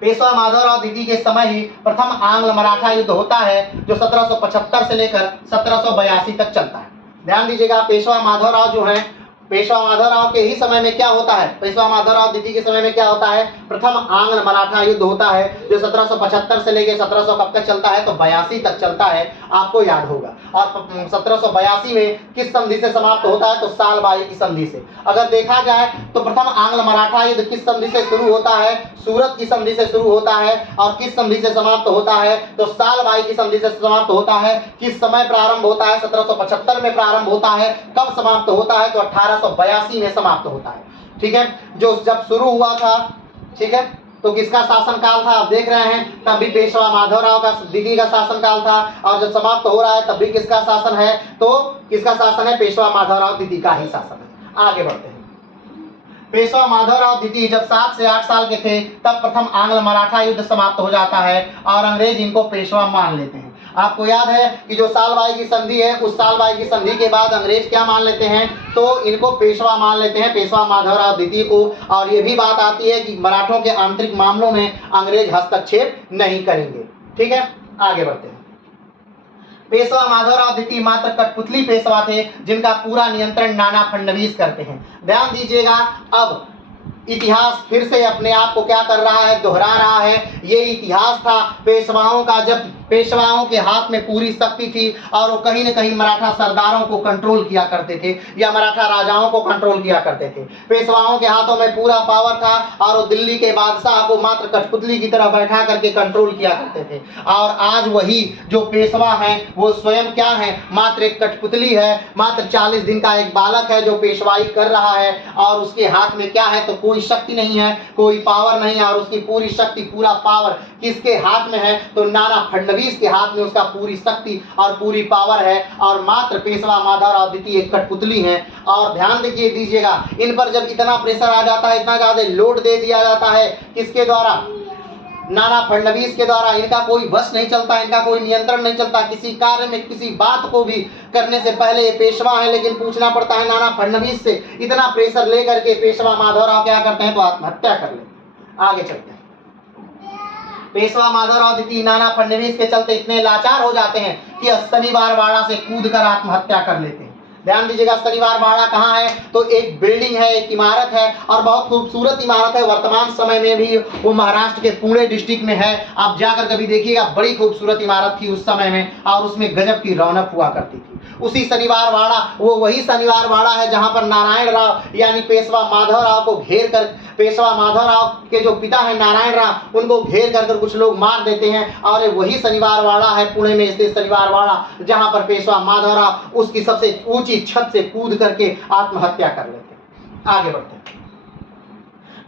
पेशवा माधवराव द्वितीय के समय ही प्रथम आंग्ल मराठा युद्ध होता है, जो 1775 से लेकर 1782 तक चलता है। ध्यान दीजिएगा, पेशवा माधवराव जो है, पेशवा माधवराव के ही समय में क्या होता है? पेशवा माधवराव द्वितीय के समय में क्या होता है? प्रथम आंग्ल मराठा युद्ध होता है, जो 1775 से लेकर 1700 कब तक चलता है? तो 82 तक चलता है, आपको याद होगा। और 1782 में किस संधि से समाप्त होता है? तो सालबाई की संधि से। अगर देखा जाए तो प्रथम आंग्ल मराठा युद्ध किस संधि से शुरू होता है? सूरत की संधि से शुरू होता है। और किस संधि से समाप्त होता है? तो सालबाई की संधि से समाप्त होता है। किस समय प्रारंभ होता है? 1775 में प्रारंभ होता है। कब समाप्त होता है? तो 1882 में समाप्त होता है। ठीक है, जो जब शुरू हुआ था, ठीक है, तो किसका शासनकाल था? आप देख रहे हैं, तब भी पेशवा माधवराव का द्वितीय का शासनकाल था। और जब समाप्त हो रहा है तब भी किसका शासन है? तो किसका शासन है? पेशवा माधवराव द्वितीय का ही शासन है। आगे बढ़ते हैं। पेशवा माधवराव द्वितीय जब 7 से 8 साल के थे तब प्रथम आंग्ल मराठा युद्ध समाप्त हो जाता है और अंग्रेज इनको पेशवा मान लेते हैं। आपको याद है कि जो सालबाई की संधि है, उस सालबाई की संधि के बाद अंग्रेज क्या मान लेते हैं? तो इनको पेशवा मान लेते हैं, पेशवा माधवराव द्वितीय को। और ये भी बात आती है कि मराठों के आंतरिक मामलों में अंग्रेज हस्तक्षेप नहीं करेंगे। ठीक है, आगे बढ़ते हैं। पेशवा माधवराव द्वितीय मात्र कठपुतली पेशवा थे, जिनका पूरा नियंत्रण नाना फडणवीस करते हैं। ध्यान दीजिएगा, अब इतिहास फिर से अपने आप को क्या कर रहा है? दोहरा रहा है। ये इतिहास था पेशवाओं का, जब पेशवाओं के हाथ में पूरी शक्ति थी और वो कहीं न कहीं मराठा सरदारों को कंट्रोल किया करते थे या मराठा राजाओं को कंट्रोल किया करते थे। पेशवाओं के हाथों में पूरा पावर था और वो दिल्ली के बादशाह को मात्र कठपुतली की तरह बैठा करके कंट्रोल किया करते थे। और आज वही जो पेशवा है वो स्वयं क्या है? मात्र एक कठपुतली है, मात्र 40 दिन का एक बालक है जो पेशवाई कर रहा है। और उसके हाथ में क्या है? तो कोई शक्ति नहीं है, कोई पावर नहीं है। और उसकी पूरी शक्ति, पूरा पावर किसके हाथ में है? तो नाना फडणवीस के हाथ में उसका पूरी शक्ति और पूरी पावर है। और मात्र पेशवा माधवराव द्वितीय एक कठपुतली है। और ध्यान दीजिएगा, इन पर जब इतना प्रेशर आ जाता है, इतना ज्यादा लोड दे दिया जाता है, किसके द्वारा? नाना फडणवीस के द्वारा। इनका कोई वश नहीं चलता, इनका कोई नियंत्रण नहीं चलता। किसी कार्य में, किसी बात को भी करने से पहले ये पेशवा है, लेकिन पूछना पड़ता है नाना फडणवीस से। इतना प्रेशर लेकर के पेशवा माधवराव क्या करते हैं? तो आत्महत्या कर लेते हैं। आगे चलते हैं। पेशवा माधवराव द्वितीय नाना फडणवीस के चलते इतने लाचार हो जाते हैं कि शनिवार वाड़ा से कूद कर आत्महत्या कर लेते हैं। ध्यान दीजिएगा, शनिवार वाड़ा कहाँ है, तो एक बिल्डिंग है, एक इमारत है और बहुत खूबसूरत इमारत है। वर्तमान समय में भी वो महाराष्ट्र के पुणे डिस्ट्रिक्ट में है। आप जाकर कभी देखिएगा, बड़ी खूबसूरत इमारत थी उस समय में और उसमें गजब की रौनक हुआ करती थी। उसी शनिवार वाड़ा, वो वही शनिवार वाड़ा है जहां पर नारायण राव यानी पेशवा माधव राव को घेर कर, पेशवा माधव राव के जो पिता है नारायण राव, उनको घेर कर कुछ लोग मार देते हैं। और ये वही शनिवार वाड़ा है, पुणे में स्थित शनिवार वाड़ा, जहां पर पेशवा माधव राव उसकी सबसे ऊंची छत से कूद करके आत्महत्या कर लेते हैं। आगे बढ़ते हैं।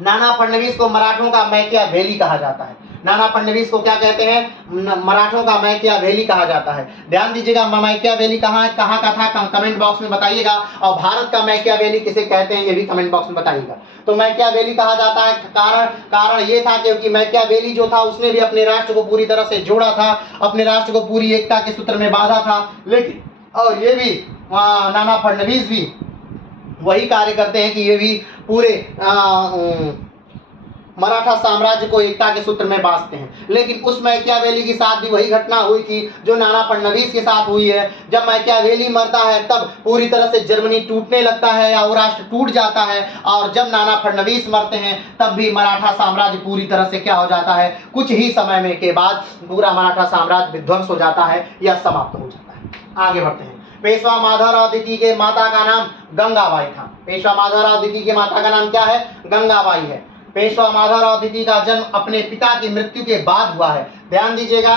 नाना फडणवीस को मराठों का मैकियावेली कहा जाता है। नाना फडणवीस को क्या कहते हैं, मराठों का मैकियावेली कहा जाता है। ध्यान दीजिएगा, मैकियावेली कहाँ का था, कमेंट बॉक्स में बताइएगा। और भारत का मैकियावेली किसे कहते हैं, ये भी कमेंट बॉक्स में बताइएगा। तो मैकियावेली कहा जाता है, कारण ये था क्योंकि मैकियावेली जो था उसने भी अपने राष्ट्र को पूरी तरह से जोड़ा था, अपने राष्ट्र को पूरी एकता के सूत्र में बांधा था। लेकिन और ये भी नाना फडणवीस भी वही कार्य करते हैं कि ये भी पूरे मराठा साम्राज्य को एकता के सूत्र में बांधते हैं। लेकिन उस मैकियावेली के साथ भी वही घटना हुई थी जो नाना फडणवीस के साथ हुई है। जब मैकियावेली मरता है तब पूरी तरह से जर्मनी टूटने लगता है या वो राष्ट्र टूट जाता है, और जब नाना फडणवीस मरते हैं तब भी मराठा साम्राज्य पूरी तरह से क्या हो जाता है, कुछ ही समय में के बाद पूरा मराठा साम्राज्य विध्वंस हो जाता है या समाप्त हो जाता है। आगे बढ़ते हैं। पेशवा माधवराव द्वितीय के माता का नाम गंगाबाई था। पेशवा माधवराव द्वितीय के माता का नाम क्या है, गंगाबाई है। पेशवा माधवराव द्वितीय का जन्म अपने पिता की मृत्यु के बाद हुआ है। ध्यान दीजिएगा,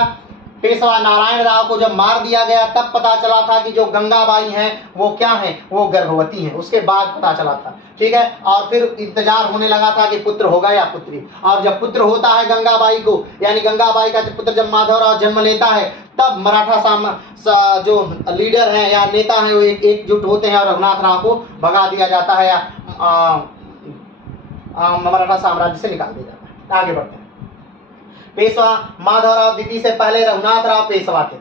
पेशवा नारायण राव को जब मार दिया गया तब पता चला था कि जो गंगाबाई हैं वो क्या हैं, वो गर्भवती हैं। उसके बाद पता चला था, ठीक है। और फिर इंतजार होने लगा था कि पुत्र होगा या पुत्री, और जब पुत्र होता है गंगाबाई को, यानी गंगाबाई का पुत्र जब माधवराव जन्म लेता है, तब मराठा जो लीडर हैं या नेता हैं वो एकजुट होते हैं और रघुनाथ राव को भगा दिया जाता है या मराठा साम्राज्य से निकाल दिया जाता है। आगे बढ़ते हैं। पेशवा माधवराव द्वितीय से पहले रघुनाथ राव पेशवा थे।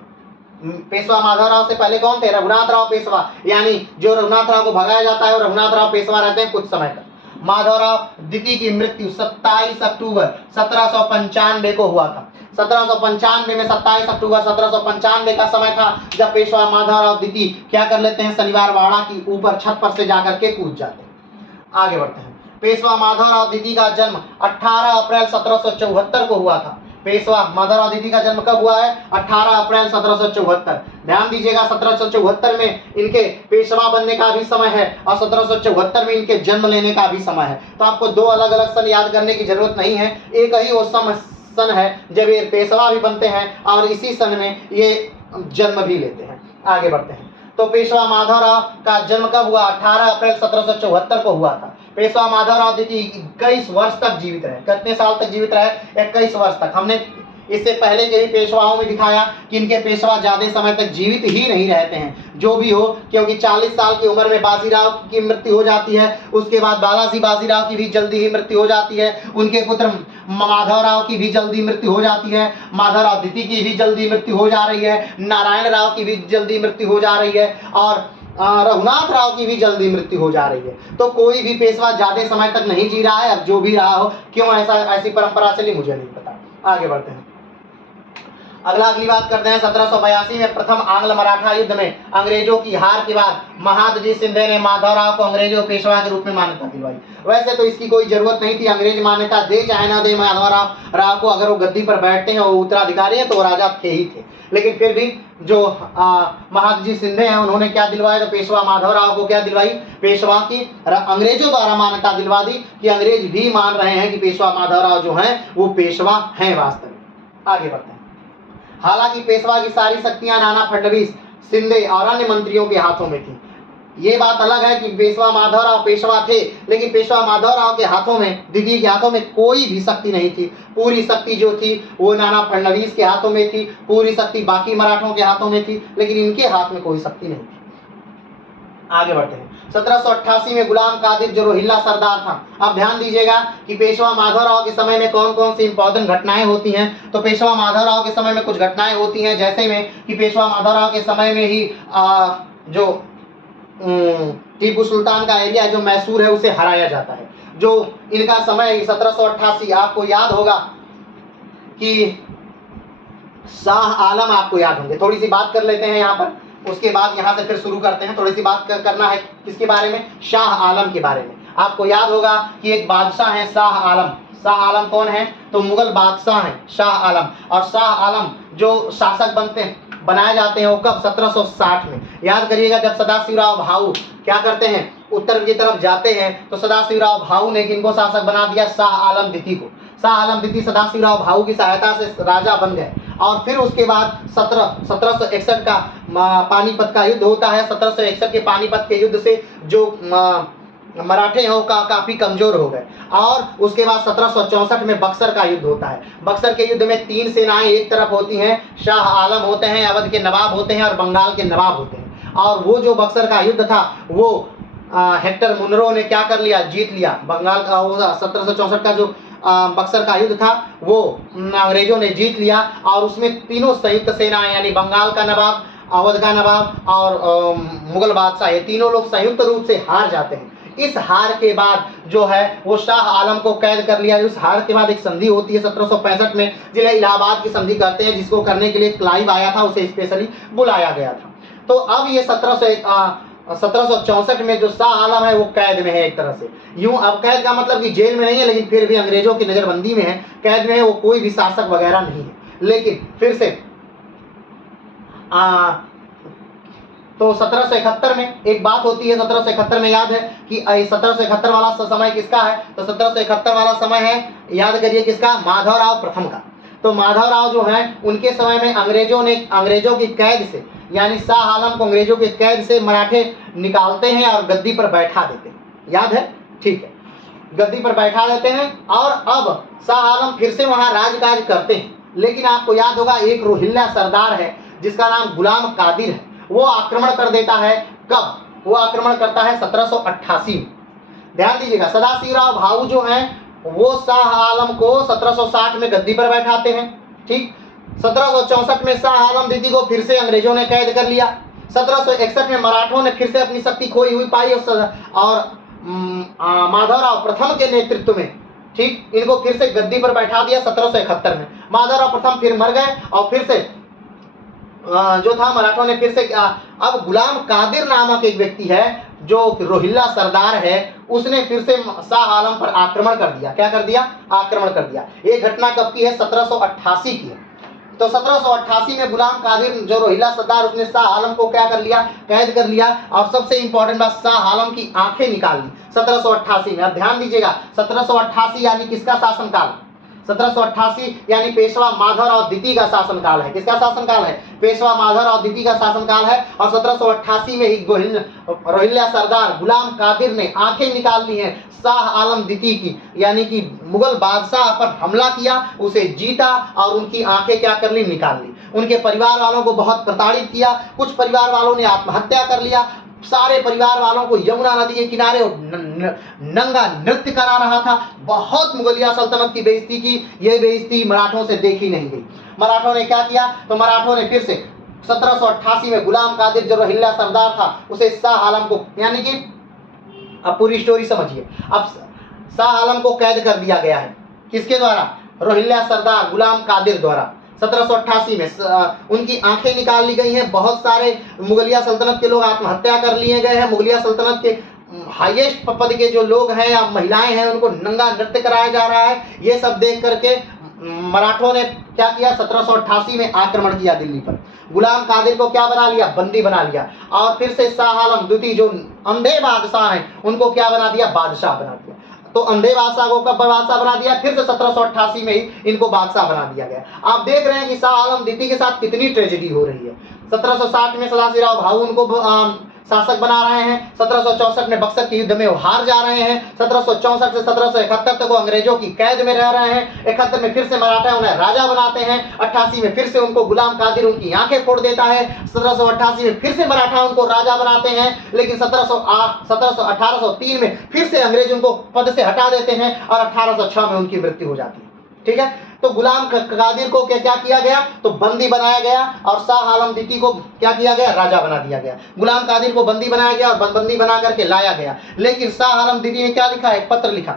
पेशवा माधवराव से पहले कौन थे, रघुनाथ राव पेशवा, यानी जो रघुनाथ राव को भगाया जाता है वो रघुनाथ राव पेशवा रहते हैं कुछ समय तक। माधवराव द्वितीय की मृत्यु 27 अक्टूबर 1795 को हुआ था। 1795 में 27 अक्टूबर 1795 का समय था जब पेशवा माधवराव द्वितीय क्या कर लेते हैं, शनिवार वाड़ा की ऊपर छत पर से जाकर के कूद जाते हैं। आगे बढ़ते हैं। पेशवा माधवराव द्वितीय का जन्म 18 अप्रैल 1774 को हुआ था। पेशवा माधवराव द्वितीय का जन्म कब हुआ है, 18 अप्रैल 1774। ध्यान दीजिएगा, 1774 में इनके पेशवा बनने का भी समय है और 1774 में इनके जन्म लेने का भी समय है। तो आपको दो अलग अलग सन याद करने की जरूरत नहीं है, एक ही वो सन है जब ये पेशवा भी बनते हैं और इसी सन में ये जन्म भी लेते हैं। आगे बढ़ते हैं। तो पेशवा माधवराव का जन्म कब हुआ, 18 अप्रैल 1774 को हुआ था। पेशवा माधवराव द्वितीय 21 वर्ष तक जीवित रहे। कितने साल तक जीवित रहे, 21 वर्ष तक। हमने इससे पहले के भी पेशवाओं में दिखाया कि इनके पेशवा ज्यादा समय तक जीवित ही नहीं रहते हैं, जो भी हो, क्योंकि 40 साल की उम्र में बाजीराव की मृत्यु हो जाती है। उसके बाद बालाजी बाजीराव की भी जल्दी ही मृत्यु हो जाती है। उनके पुत्र माधवराव की भी जल्दी मृत्यु हो जाती है। माधवराव द्वितीय की भी जल्दी मृत्यु हो जा रही है। नारायण राव की भी जल्दी मृत्यु हो जा रही है और रघुनाथ राव की भी जल्दी मृत्यु हो जा रही है। तो कोई भी पेशवा ज्यादा समय तक नहीं जी रहा है। अब जो भी रहा हो, क्यों ऐसी परंपरा चली मुझे नहीं पता। आगे बढ़ते हैं। अगली बात करते हैं। 1782 में प्रथम आंग्ल मराठा युद्ध में अंग्रेजों की हार के बाद महादजी शिंदे ने माधवराव को अंग्रेजों पेशवा के रूप में मान्यता दिलवाई। वैसे तो इसकी कोई जरूरत नहीं थी, अंग्रेज मान्यता दे चाहे ना दे माधवराव राव को, अगर वो गद्दी पर बैठते हैं, वो उत्तराधिकारी है तो वो राजा थे ही थे। लेकिन फिर भी जो महादजी शिंदे हैं उन्होंने क्या दिलवाया, तो पेशवा माधवराव को क्या दिलवाई, पेशवा की अंग्रेजों द्वारा मान्यता दिलवा दी कि अंग्रेज भी मान रहे हैं कि पेशवा माधवराव जो हैं वो पेशवा हैं वास्तव में। आगे बढ़ते हैं। हालांकि पेशवा की सारी शक्तियां नाना फडणवीस, शिंदे और अन्य मंत्रियों के हाथों में थी। ये बात अलग है कि पेशवा माधवराव पेशवा थे, लेकिन पेशवा माधवराव के हाथों में, दीदी के हाथों में कोई भी शक्ति नहीं थी। पूरी शक्ति जो थी वो नाना फडणवीस के हाथों में थी, पूरी शक्ति बाकी मराठों के हाथों में थी, लेकिन इनके हाथ में कोई शक्ति नहीं थी। आगे बढ़ते हैं। 1788 में गुलाम कादिर जो रोहिल्ला सरदार था। अब ध्यान दीजिएगा कि पेशवा माधवराव के समय में कौन कौन सी इंपॉर्टेंट घटनाएं होती हैं। तो पेशवा माधवराव के समय में कुछ घटनाएं होती हैं, जैसे में कि पेशवा माधवराव के समय में ही जो टीपू सुल्तान का एरिया जो मैसूर है उसे हराया जाता है। जो इनका समय 1788, आपको याद होगा कि शाह आलम, आपको याद होंगे। थोड़ी सी बात कर लेते हैं यहाँ पर उसके बाद यहाँ से फिर शुरू करते हैं। थोड़ी सी बात करना है किसके बारे में, शाह आलम के बारे में। आपको याद होगा कि एक बादशाह है शाह आलम। शाह आलम कौन है, तो मुगल बादशाह हैं शाह आलम। और शाह आलम जो शासक बनाए जाते हैं वो कब, 1760 में। याद करिएगा जब सदाशिवराव भाऊ क्या करते हैं, उत्तर की तरफ जाते हैं, तो सदाशिवराव भाऊ ने किनको शासक बना दिया, शाह आलम द्वितीय को। शाह आलम द्वितीय सदाशिवराव भाऊ की सहायता से राजा बन गए। और फिर उसके बाद 1761 का पानीपत का युद्ध होता है। 1761 के पानीपत के युद्ध से जो मराठे हो काफी कमजोर हो गए। और उसके बाद 1764 में बक्सर का युद्ध होता है। बक्सर के युद्ध में 3 सेनाएं एक तरफ होती हैं, शाह आलम होते हैं, अवध के नवाब होते हैं और बंगाल के नवाब होते हैं। और वो जो बक्सर का युद्ध था वो हेक्टर मुनरो ने क्या कर लिया, जीत लिया। बंगाल का 1764 का जो बक्सर का युद्ध था वो अंग्रेजों ने जीत लिया। और उसमें तीनों संयुक्त सेनाएं यानी बंगाल का नवाब, अवध का नवाब और मुगल बादशाह, ये तीनों लोग संयुक्त रूप से हार जाते हैं। इस हार के बाद जो है वो शाह आलम को कैद कर लिया। उस हार के बाद एक संधि होती है 1765 में, जिन्हें इलाहाबाद की संधि कहते हैं, जिसको करने के लिए क्लाइव आया था, उसे स्पेशली बुलाया गया था। तो अब ये 1764 में जो शाह आलम है वो कैद में है एक तरह से। यूं अब कैद का मतलब कि जेल में नहीं है, लेकिन फिर भी अंग्रेजों की नजरबंदी में है, कैद में है। वो कोई भी शासक वगैरह नहीं है। लेकिन फिर से तो 1771 में एक बात होती है। 1771 में याद है कि 1771 वाला समय किसका है, तो 1771 वाला समय है, याद करिए किसका, माधवराव प्रथम का। तो माधवराव जो है उनके समय में अंग्रेजों की कैद से यानी शाह आलम को अंग्रेजों के कैद से मराठे निकालते हैं और गद्दी पर बैठा देते हैं। याद है, ठीक है, गद्दी पर बैठा देते हैं। और अब शाह आलम फिर से वहां राजकाज करते हैं। लेकिन आपको याद होगा एक रोहिल्ला सरदार है जिसका नाम गुलाम कादिर है, वो आक्रमण कर देता है। कब, वो आक्रमण करता है 1788 में। ध्यान दीजिएगा, सदाशिवराव भाऊ जो हैं वो शाह आलम को 1760 में गद्दी पर बैठाते हैं। ठीक, 1764 में शाह आलम द्वितीय को फिर से अंग्रेजों ने कैद कर लिया। 1761 में मराठों ने फिर से अपनी शक्ति खोई हुई पाई और माधवराव प्रथम के नेतृत्व में, ठीक, इनको फिर से गद्दी पर बैठा दिया 1771 में। माधवराव प्रथम फिर मर गए और फिर से जो था मराठों ने फिर से अब गुलाम कादिर नामक एक व्यक्ति है जो रोहिल्ला सरदार है, उसने फिर से शाह आलम पर आक्रमण कर दिया। क्या कर दिया, आक्रमण कर दिया। ये घटना कब की है, 1788 की है। तो 1788 में गुलाम कादिर जो रोहिल्ला सरदार, उसने शाह आलम को क्या कर लिया, कैद कर लिया। और सबसे इंपॉर्टेंट बात, शाह आलम की आंखें निकाल ली 1788 में। अब ध्यान दीजिएगा, 1788 यानी किसका शासनकाल, 1788 यानी पेशवा माधवराव द्वितीय का शासनकाल है। किसका शासनकाल है, पेशवा माधवराव द्वितीय का शासनकाल है। और 1788 में ही रोहिल्ला सरदार गुलाम कादिर ने आंखें निकाल ली हैं शाह आलम द्वितीय की, यानी कि मुगल बादशाह पर हमला किया, उसे जीता और उनकी आंखें क्या कर ली, निकाल ली। उनके परिवार वालों को बहुत प्रताड़ित किया। कुछ परिवार वालों ने आत्महत्या कर लिया। सारे परिवार वालों को यमुना नदी के किनारे नंगा नृत्य करा रहा था। बहुत मुगलिया सल्तनत की बेइज्जती की। यह बेइज्जती मराठों से देखी नहीं गई। मराठों ने क्या किया, तो मराठों ने फिर से 1788 में गुलाम कादिर जो रोहिल्ला सरदार था उसे शाह आलम को, यानी कि अब पूरी स्टोरी समझिए, अब शाह आलम को कैद कर दिया गया है। किसके द्वारा, रोहिल्ला सरदार गुलाम कादिर द्वारा। 1788 में उनकी आंखें निकाल ली गई हैं। बहुत सारे मुगलिया सल्तनत के लोग आत्महत्या कर लिए गए हैं। मुगलिया सल्तनत के हाईएस्ट पद के जो लोग हैं या महिलाएं हैं उनको नंगा नृत्य कराया जा रहा है। ये सब देख करके मराठों ने क्या किया, 1788 में आक्रमण किया दिल्ली पर। गुलाम कादिर को क्या बना लिया, बंदी बना लिया। और फिर से शाह आलम द्वितीय जो अंधे बादशाह हैं उनको क्या बना दिया, बादशाह बना दिया। तो अंधे बादशाह को कब बादशाह बना दिया, फिर से 1788 में ही इनको बादशाह बना दिया गया। आप देख रहे हैं कि शाह आलम द्वितीय के साथ कितनी ट्रेजेडी हो रही है। 1760 में सदाशिवराव भाऊ उनको शासक बना रहे हैं। 1764 में बक्सर के युद्ध में वो हार जा रहे हैं। 1764 से 1771 तक वो अंग्रेजों की कैद में रह रहे हैं। 71 में फिर से मराठा उन्हें राजा बनाते हैं। 88 में फिर से उनको गुलाम कादिर उनकी आंखें फोड़ देता है। 1788 में फिर से मराठा उनको राजा बनाते हैं। लेकिन 1803 में फिर से अंग्रेज उनको पद से हटा देते हैं और 1806 में उनकी मृत्यु हो जाती है। ठीक है, तो गुलाम कादिर को क्या किया गया, तो बंदी बनाया गया और शाह आलम द्वितीय को क्या किया गया, राजा बना दिया गया। गुलाम कादिर को बंदी बनाया गया और बंदी बना करके लाया गया। लेकिन शाह आलम द्वितीय ने क्या लिखा, एक पत्र लिखा।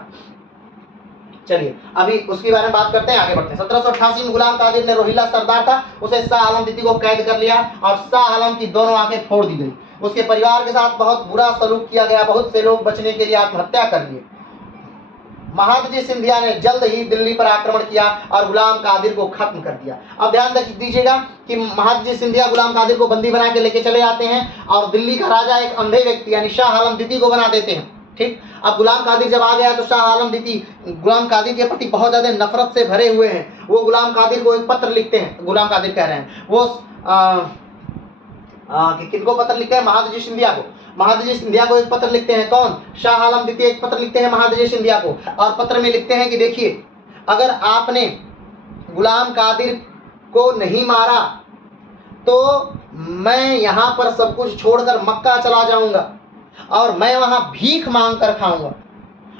चलिए अभी उसके बारे में बात करते हैं, आगे बढ़ते हैं। 1788 में गुलाम कादिर ने, रोहिल्ला सरदार था, उसे शाह आलम द्वितीय को कैद कर लिया और शाह आलम की दोनों आंखें फोड़ दी गई। उसके परिवार के साथ बहुत बुरा सलूक किया गया, बहुत से लोग बचने के लिए आत्महत्या कर लिए। महादजी सिंधिया ने जल्द ही दिल्ली पर आक्रमण किया और गुलाम कादिर को खत्म कर दिया। अब ध्यान दीजिएगा कि महादजी सिंधिया गुलाम कादिर को बंदी बना के लेके चले आते हैं और दिल्ली का राजा एक अंधे व्यक्ति यानी शाह आलम द्वितीय को बना देते हैं। ठीक, अब गुलाम कादिर जब आ गया तो शाह आलम द्वितीय गुलाम कादिर के प्रति बहुत ज्यादा नफरत से भरे हुए हैं। वो गुलाम कादिर को एक पत्र लिखते हैं, गुलाम कादिर कह रहे हैं वो किनको पत्र लिखते हैं? महादजी सिंधिया को। महादजी सिंधिया को एक पत्र लिखते हैं, कौन? शाह आलम द्वितीय एक पत्र लिखते हैं महादजी सिंधिया को, और पत्र में लिखते हैं कि देखिए, अगर आपने गुलाम कादिर को नहीं मारा तो मैं यहाँ पर सब कुछ छोड़कर मक्का चला जाऊंगा और मैं वहां भीख मांग कर खाऊंगा।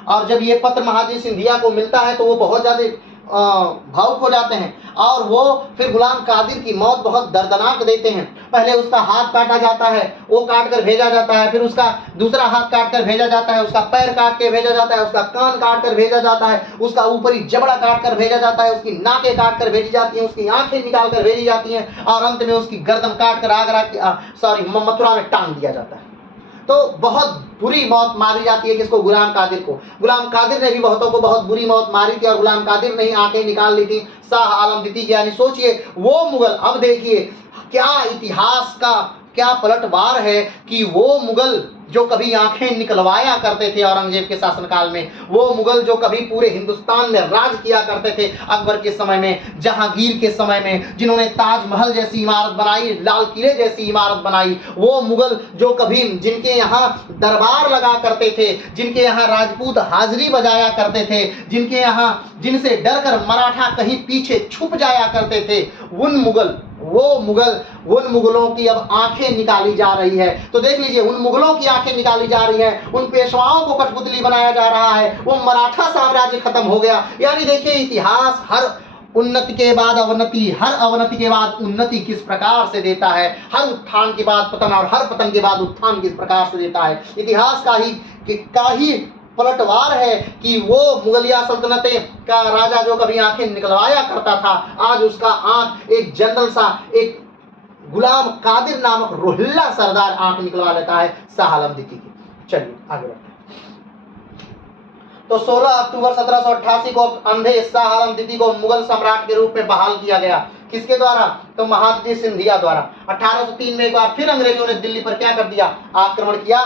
और जब ये पत्र महादजी सिंधिया को मिलता है तो वो बहुत ज्यादा भावुक हो जाते हैं और वो फिर गुलाम कादिर की मौत बहुत दर्दनाक देते हैं। पहले उसका हाथ काटा जाता है, वो काट कर भेजा जाता है, फिर उसका दूसरा हाथ काट कर भेजा जाता है, उसका पैर काट के भेजा जाता है, उसका कान काट कर भेजा जाता है, उसका ऊपरी जबड़ा काट कर भेजा जाता है, उसकी नाकें काट कर भेजी जाती हैं, उसकी आंखें निकाल कर भेजी जाती हैं और अंत में उसकी गर्दन काट कर आगरा मथुरा में टांग दिया जाता है। तो बहुत बुरी मौत मारी जाती है किसको? गुलाम कादिर को। गुलाम कादिर ने भी बहुतों को बहुत बुरी मौत मारी थी और गुलाम कादिर ने ही आंखें निकाल ली थी शाह आलम द्वितीय की। यानी सोचिए वो मुगल, अब देखिए क्या इतिहास का क्या पलटवार है कि वो मुगल जो कभी आंखें निकलवाया करते थे औरंगजेब के शासनकाल में, वो मुगल जो कभी पूरे हिंदुस्तान में राज किया करते थे अकबर के समय में, जहांगीर के समय में, जिन्होंने ताजमहल जैसी इमारत बनाई, लाल किले जैसी इमारत बनाई, वो मुगल जो कभी जिनके यहाँ दरबार लगा करते थे, जिनके यहाँ राजपूत हाजिरी बजाया करते थे, जिनके यहाँ जिनसे डरकर मराठा कहीं पीछे छुप जाया करते थे, उन मुगलों की अब आंखें निकाली जा रही है। तो देख लीजिए, उन मुगलों की आंखें निकाली जा रही हैं, उन पेशवाओं को कठपुतली बनाया जा रहा है, वो मराठा साम्राज्य खत्म हो गया। यानी देखिए इतिहास हर उन्नति के बाद अवनति, हर अवनति के बाद उन्नति किस प्रकार से देता है, हर उत्थान के बाद पतन और हर पतन के बाद उत्थान किस प्रकार से देता है। इतिहास का ही पलटवार है कि वो मुगलिया सल्तनतें का राजा जो कभी आंखें निकलवाया करता था, आज उसका आंख एक जनरल सा, एक गुलाम कादिर नामक रोहिल्ला सरदार आंख निकलवा लेता है शाह आलम द्वितीय की। चलिए आगे बढ़ते हैं। तो 16 अक्टूबर 1788 को अंधे शाह आलम द्वितीय को मुगल सम्राट के रूप में बहाल किया गया। किसके द्वारा? तो महादजी सिंधिया द्वारा। 1803 में एक बार फिर अंग्रेजों ने दिल्ली पर क्या कर दिया? आक्रमण किया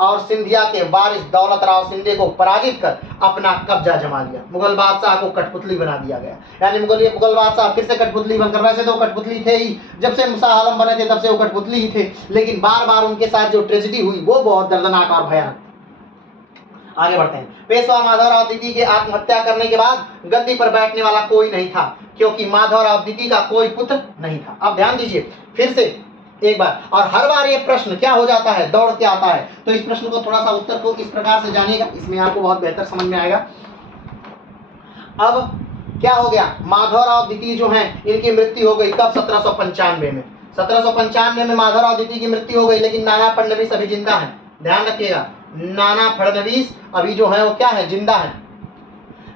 और सिंधिया के वारिस दौलत राव सिंधे को पराजित कर अपना कब्जा जमा लिया। मुगल बादशाह को कठपुतली बना दिया गया। यानी मुगल बादशाह फिर से कठपुतली बनकर, वैसे तो कठपुतली थे ही, जब से शाह आलम बने थे तब से वो कठपुतली ही थे, लेकिन बार बार उनके साथ जो ट्रेजेडी हुई वो बहुत दर्दनाक और भयानक। आगे बढ़ते हैं। पेशवा माधवराव द्वितीय के आत्महत्या करने के बाद गद्दी पर बैठने वाला कोई नहीं था, क्योंकि माधवराव द्वितीय का कोई पुत्र नहीं था। अब ध्यान दीजिए फिर से एक बार, और हर बार ये प्रश्न क्या हो जाता है? दौड़ के आता है। तो इस प्रश्न को थोड़ा सा उत्तर को इस प्रकार से जानिएगा, इसमें आपको बहुत बेहतर समझ में आएगा। अब क्या हो गया? माधवराव द्वितीय जो हैं इनकी मृत्यु हो गई कब? 1795 में। 1795 में माधवराव द्वितीय की मृत्यु हो गई, लेकिन नाना फडणवीस अभी जिंदा है। ध्यान रखिएगा, नाना फडणवीस अभी जो है वो क्या है? जिंदा है।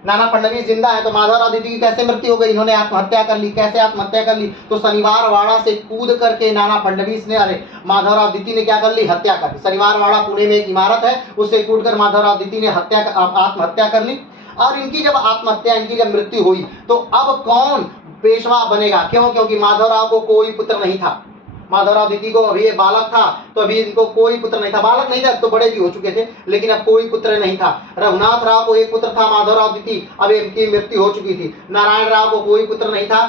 नाना फडणवीस जिंदा है। तो माधवराव द्वितीय की कैसे मृत्यु हो गई? इन्होंने आत्महत्या कर ली। कैसे आत्महत्या कर ली? तो शनिवार वाड़ा से कूद करके नाना फडणवीस ने, माधवराव द्वितीय ने क्या कर ली? हत्या कर ली। शनिवार वाड़ा पुणे में एक इमारत है, उससे कूदकर माधवराव द्वितीय ने आत्महत्या कर ली। और इनकी जब आत्महत्या, इनकी जब मृत्यु हुई तो अब कौन पेशवा बनेगा? क्यों? क्योंकि माधवराव को कोई पुत्र नहीं था। माधवराव द्वितीय को अभी ये बालक था, तो अभी इनको कोई पुत्र नहीं था। बालक नहीं था, तो बड़े भी हो चुके थे, लेकिन अब कोई पुत्र नहीं था। रघुनाथ राव को एक पुत्र था, माधवराव द्वितीय, अब इनकी मृत्यु हो चुकी थी। नारायण राव को कोई पुत्र नहीं था।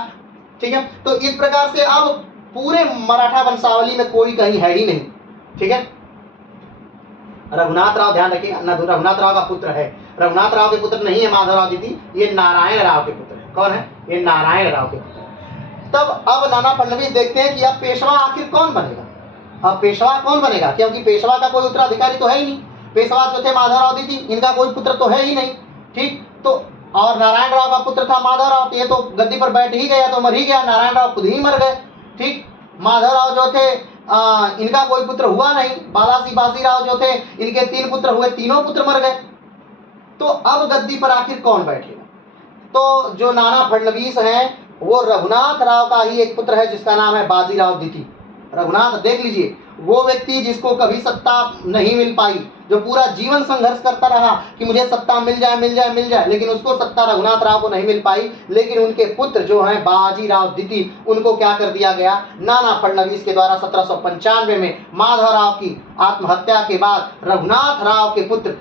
ठीक है, तो इस प्रकार से अब पूरे मराठा वंशावली में कोई कहीं है ही नहीं। ठीक है, रघुनाथ राव, ध्यान रखिए, रघुनाथ राव का पुत्र है। रघुनाथ राव के पुत्र नहीं है माधवराव द्वितीय, ये नारायण राव के पुत्र है। कौन है? ये नारायण राव के पुत्र। तब अब नाना फडणवीस देखते हैं कि अब पेशवा आखिर कौन बनेगा। अब पेशवा कौन बनेगा? क्योंकि पेशवा का कोई उत्तराधिकारी तो है ही नहीं। पेशवा जो थे माधवराव द्वितीय, इनका कोई पुत्र तो है ही नहीं। ठीक, तो और नारायण राव का पुत्र था माधवराव, ये तो गद्दी पर बैठ ही गया, तो मर ही गया। नारायण राव खुद ही मर गए। ठीक, माधवराव जो थे इनका कोई पुत्र हुआ नहीं। बाजीराव जो थे, इनके 3 पुत्र हुए, तीनों पुत्र मर गए। तो अब गद्दी पर आखिर कौन बैठेगा? तो जो नाना फडणवीस हैं वो रघुनाथ राव का ही एक पुत्र है जिसका नाम है बाजीराव द्वितीय। रघुनाथ देख लीजिए, वो व्यक्ति जिसको कभी सत्ता नहीं मिल पाई, जो पूरा जीवन संघर्ष करता रहा कि मुझे सत्ता मिल जाए मिल जाए मिल जाए, लेकिन उसको सत्ता रघुनाथ राव को नहीं मिल पाई। लेकिन उनके पुत्र जो हैं बाजीराव द्वितीय, उनको क्या कर दिया गया, नाना फडणवीस के द्वारा 1795 में माधवराव की आत्महत्या के बाद रघुनाथ राव के पुत्र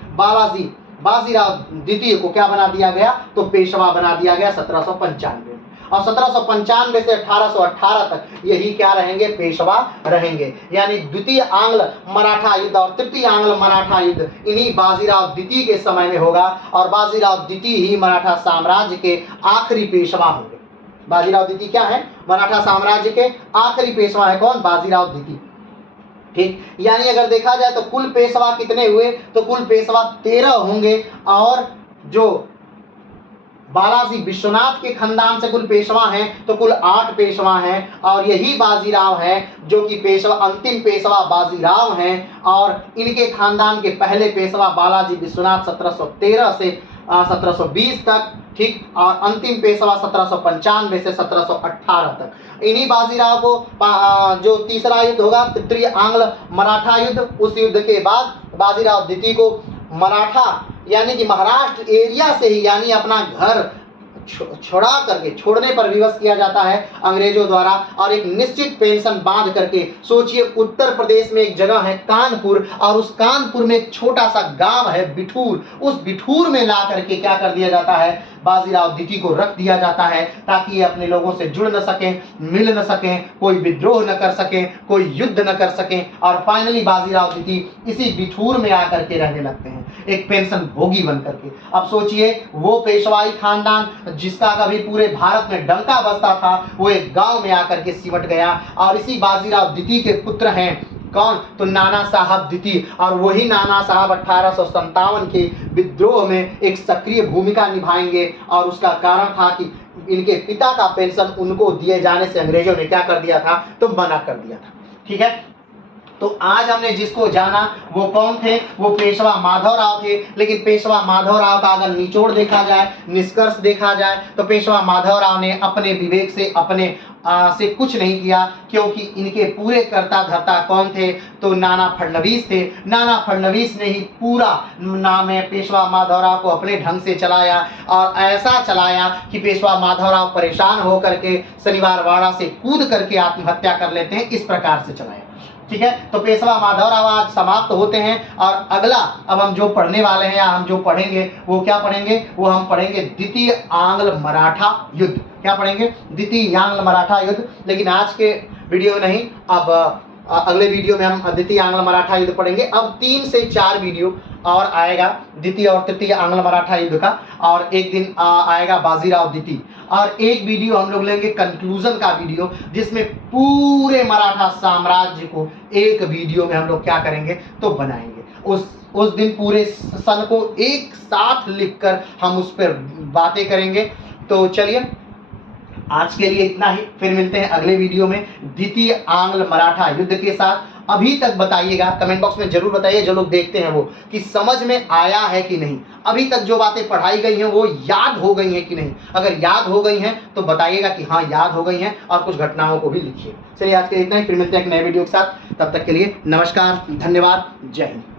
बाजीराव द्वितीय को क्या बना दिया गया, तो पेशवा बना दिया गया 1795 में। और 1795 से 1818 तक यही क्या रहेंगे, पेशवा रहेंगे। यानी द्वितीय आंग्ल मराठा युद्ध और तृतीय आंग्ल मराठा युद्ध इन्हीं बाजीराव द्वितीय के समय में होगा, और बाजीराव द्वितीय ही मराठा साम्राज्य के आखिरी पेशवा होंगे। बाजीराव द्वितीय क्या है, मराठा साम्राज्य के आखिरी पेशवा है कौन, बाजीराव द्वितीय। ठीक, यानी अगर देखा जाए तो कुल पेशवा कितने हुए, तो कुल पेशवा 13 होंगे, और जो बालाजी विश्वनाथ के खानदान से कुल पेशवा हैं तो कुल 8 पेशवा हैं, और यही बाजीराव हैं जो कि पेशवा अंतिम पेशवा बाजीराव हैं, और इनके खानदान के पहले पेशवा बालाजी विश्वनाथ 1713 से 1720 तक। ठीक, और अंतिम पेशवा 1795 से 1718 तक। इन्हीं बाजीराव को जो तीसरा युद्ध होगा तृतीय आंग्ल मराठा युद्ध, उस युद्ध के बाद बाजीराव द्वितीय को मराठा यानी कि महाराष्ट्र एरिया से ही, यानी अपना घर छोड़ने पर विवश किया जाता है अंग्रेजों द्वारा, और एक निश्चित पेंशन बांध करके। सोचिए, उत्तर प्रदेश में एक जगह है कानपुर, और उस कानपुर में एक छोटा सा गांव है बिठूर, उस बिठूर में ला करके क्या कर दिया जाता है, बाजीराव द्वितीय को रख दिया जाता है, ताकि ये अपने लोगों से जुड़ न सकें, मिल न सकें, कोई विद्रोह न कर सकें, कोई युद्ध न कर सकें। और फाइनली बाजीराव द्वितीय इसी बिठूर में आकर के रहने लगते हैं, एक पेंशन भोगी बन करके। अब सोचिए, वो पेशवाई खानदान जिसका कभी पूरे भारत में डंका बजता था, वो एक गांव में आकर के सिमट गया। और इसी बाजीराव द्वितीय के पुत्र हैं कौन, तो नाना साहब द्वितीय, और वही नाना साहब 1857 के विद्रोह में एक सक्रिय भूमिका निभाएंगे। और उसका कारण था कि इनके पिता का पेंशन उनको दिए जाने से अंग्रेजों ने क्या कर दिया था, तो मना कर दिया था। ठीक है, तो आज हमने जिसको जाना वो कौन थे, वो पेशवा माधवराव थे। लेकिन पेशवा माधवराव का अगर निचोड़ देखा जाए, निष्कर्ष देखा जाए, तो पेशवा माधवराव ने अपने विवेक से अपने से कुछ नहीं किया, क्योंकि इनके पूरे कर्ता धर्ता कौन थे, तो नाना फडणवीस थे। नाना फडणवीस ने ही पूरा नाम है पेशवा माधवराव को अपने ढंग से चलाया, और ऐसा चलाया कि पेशवा माधवराव परेशान होकर के शनिवार वाड़ा से कूद करके आत्महत्या कर लेते हैं, इस प्रकार से चलाया। ठीक है, तो पेशवा माधवराव आज समाप्त होते हैं। और अगला अब हम जो पढ़ने वाले हैं, या हम जो पढ़ेंगे वो क्या पढ़ेंगे, वो हम पढ़ेंगे द्वितीय आंग्ल मराठा युद्ध। क्या पढ़ेंगे, द्वितीय आंग्ल मराठा युद्ध। लेकिन आज के वीडियो में नहीं, अब अगले वीडियो में हम द्वितीय आंग्ल मराठा युद्ध पढ़ेंगे। अब 3 से 4 वीडियो और आएगा द्वितीय और तृतीय आंग्ल मराठा युद्ध का, और एक दिन आएगा बाजीराव द्वितीय, और एक वीडियो हम लोग लेंगे कंक्लूजन का वीडियो, जिसमें पूरे मराठा साम्राज्य को एक वीडियो में हम लोग क्या करेंगे, तो बनाएंगे। उस दिन पूरे सन को एक साथ लिखकर हम उस पर बातें करेंगे। तो चलिए, आज के लिए इतना ही, फिर मिलते हैं अगले वीडियो में द्वितीय आंग्ल मराठा युद्ध के साथ। अभी तक बताइएगा, कमेंट बॉक्स में जरूर बताइए जो लोग देखते हैं वो, कि समझ में आया है कि नहीं, अभी तक जो बातें पढ़ाई गई हैं वो याद हो गई हैं कि नहीं। अगर याद हो गई हैं तो बताइएगा कि हाँ याद हो गई हैं, और कुछ घटनाओं को भी लिखिए। चलिए, आज के लिए इतना ही, फिर मिलते हैं एक नए वीडियो के साथ। तब तक के लिए नमस्कार, धन्यवाद, जय हिंद।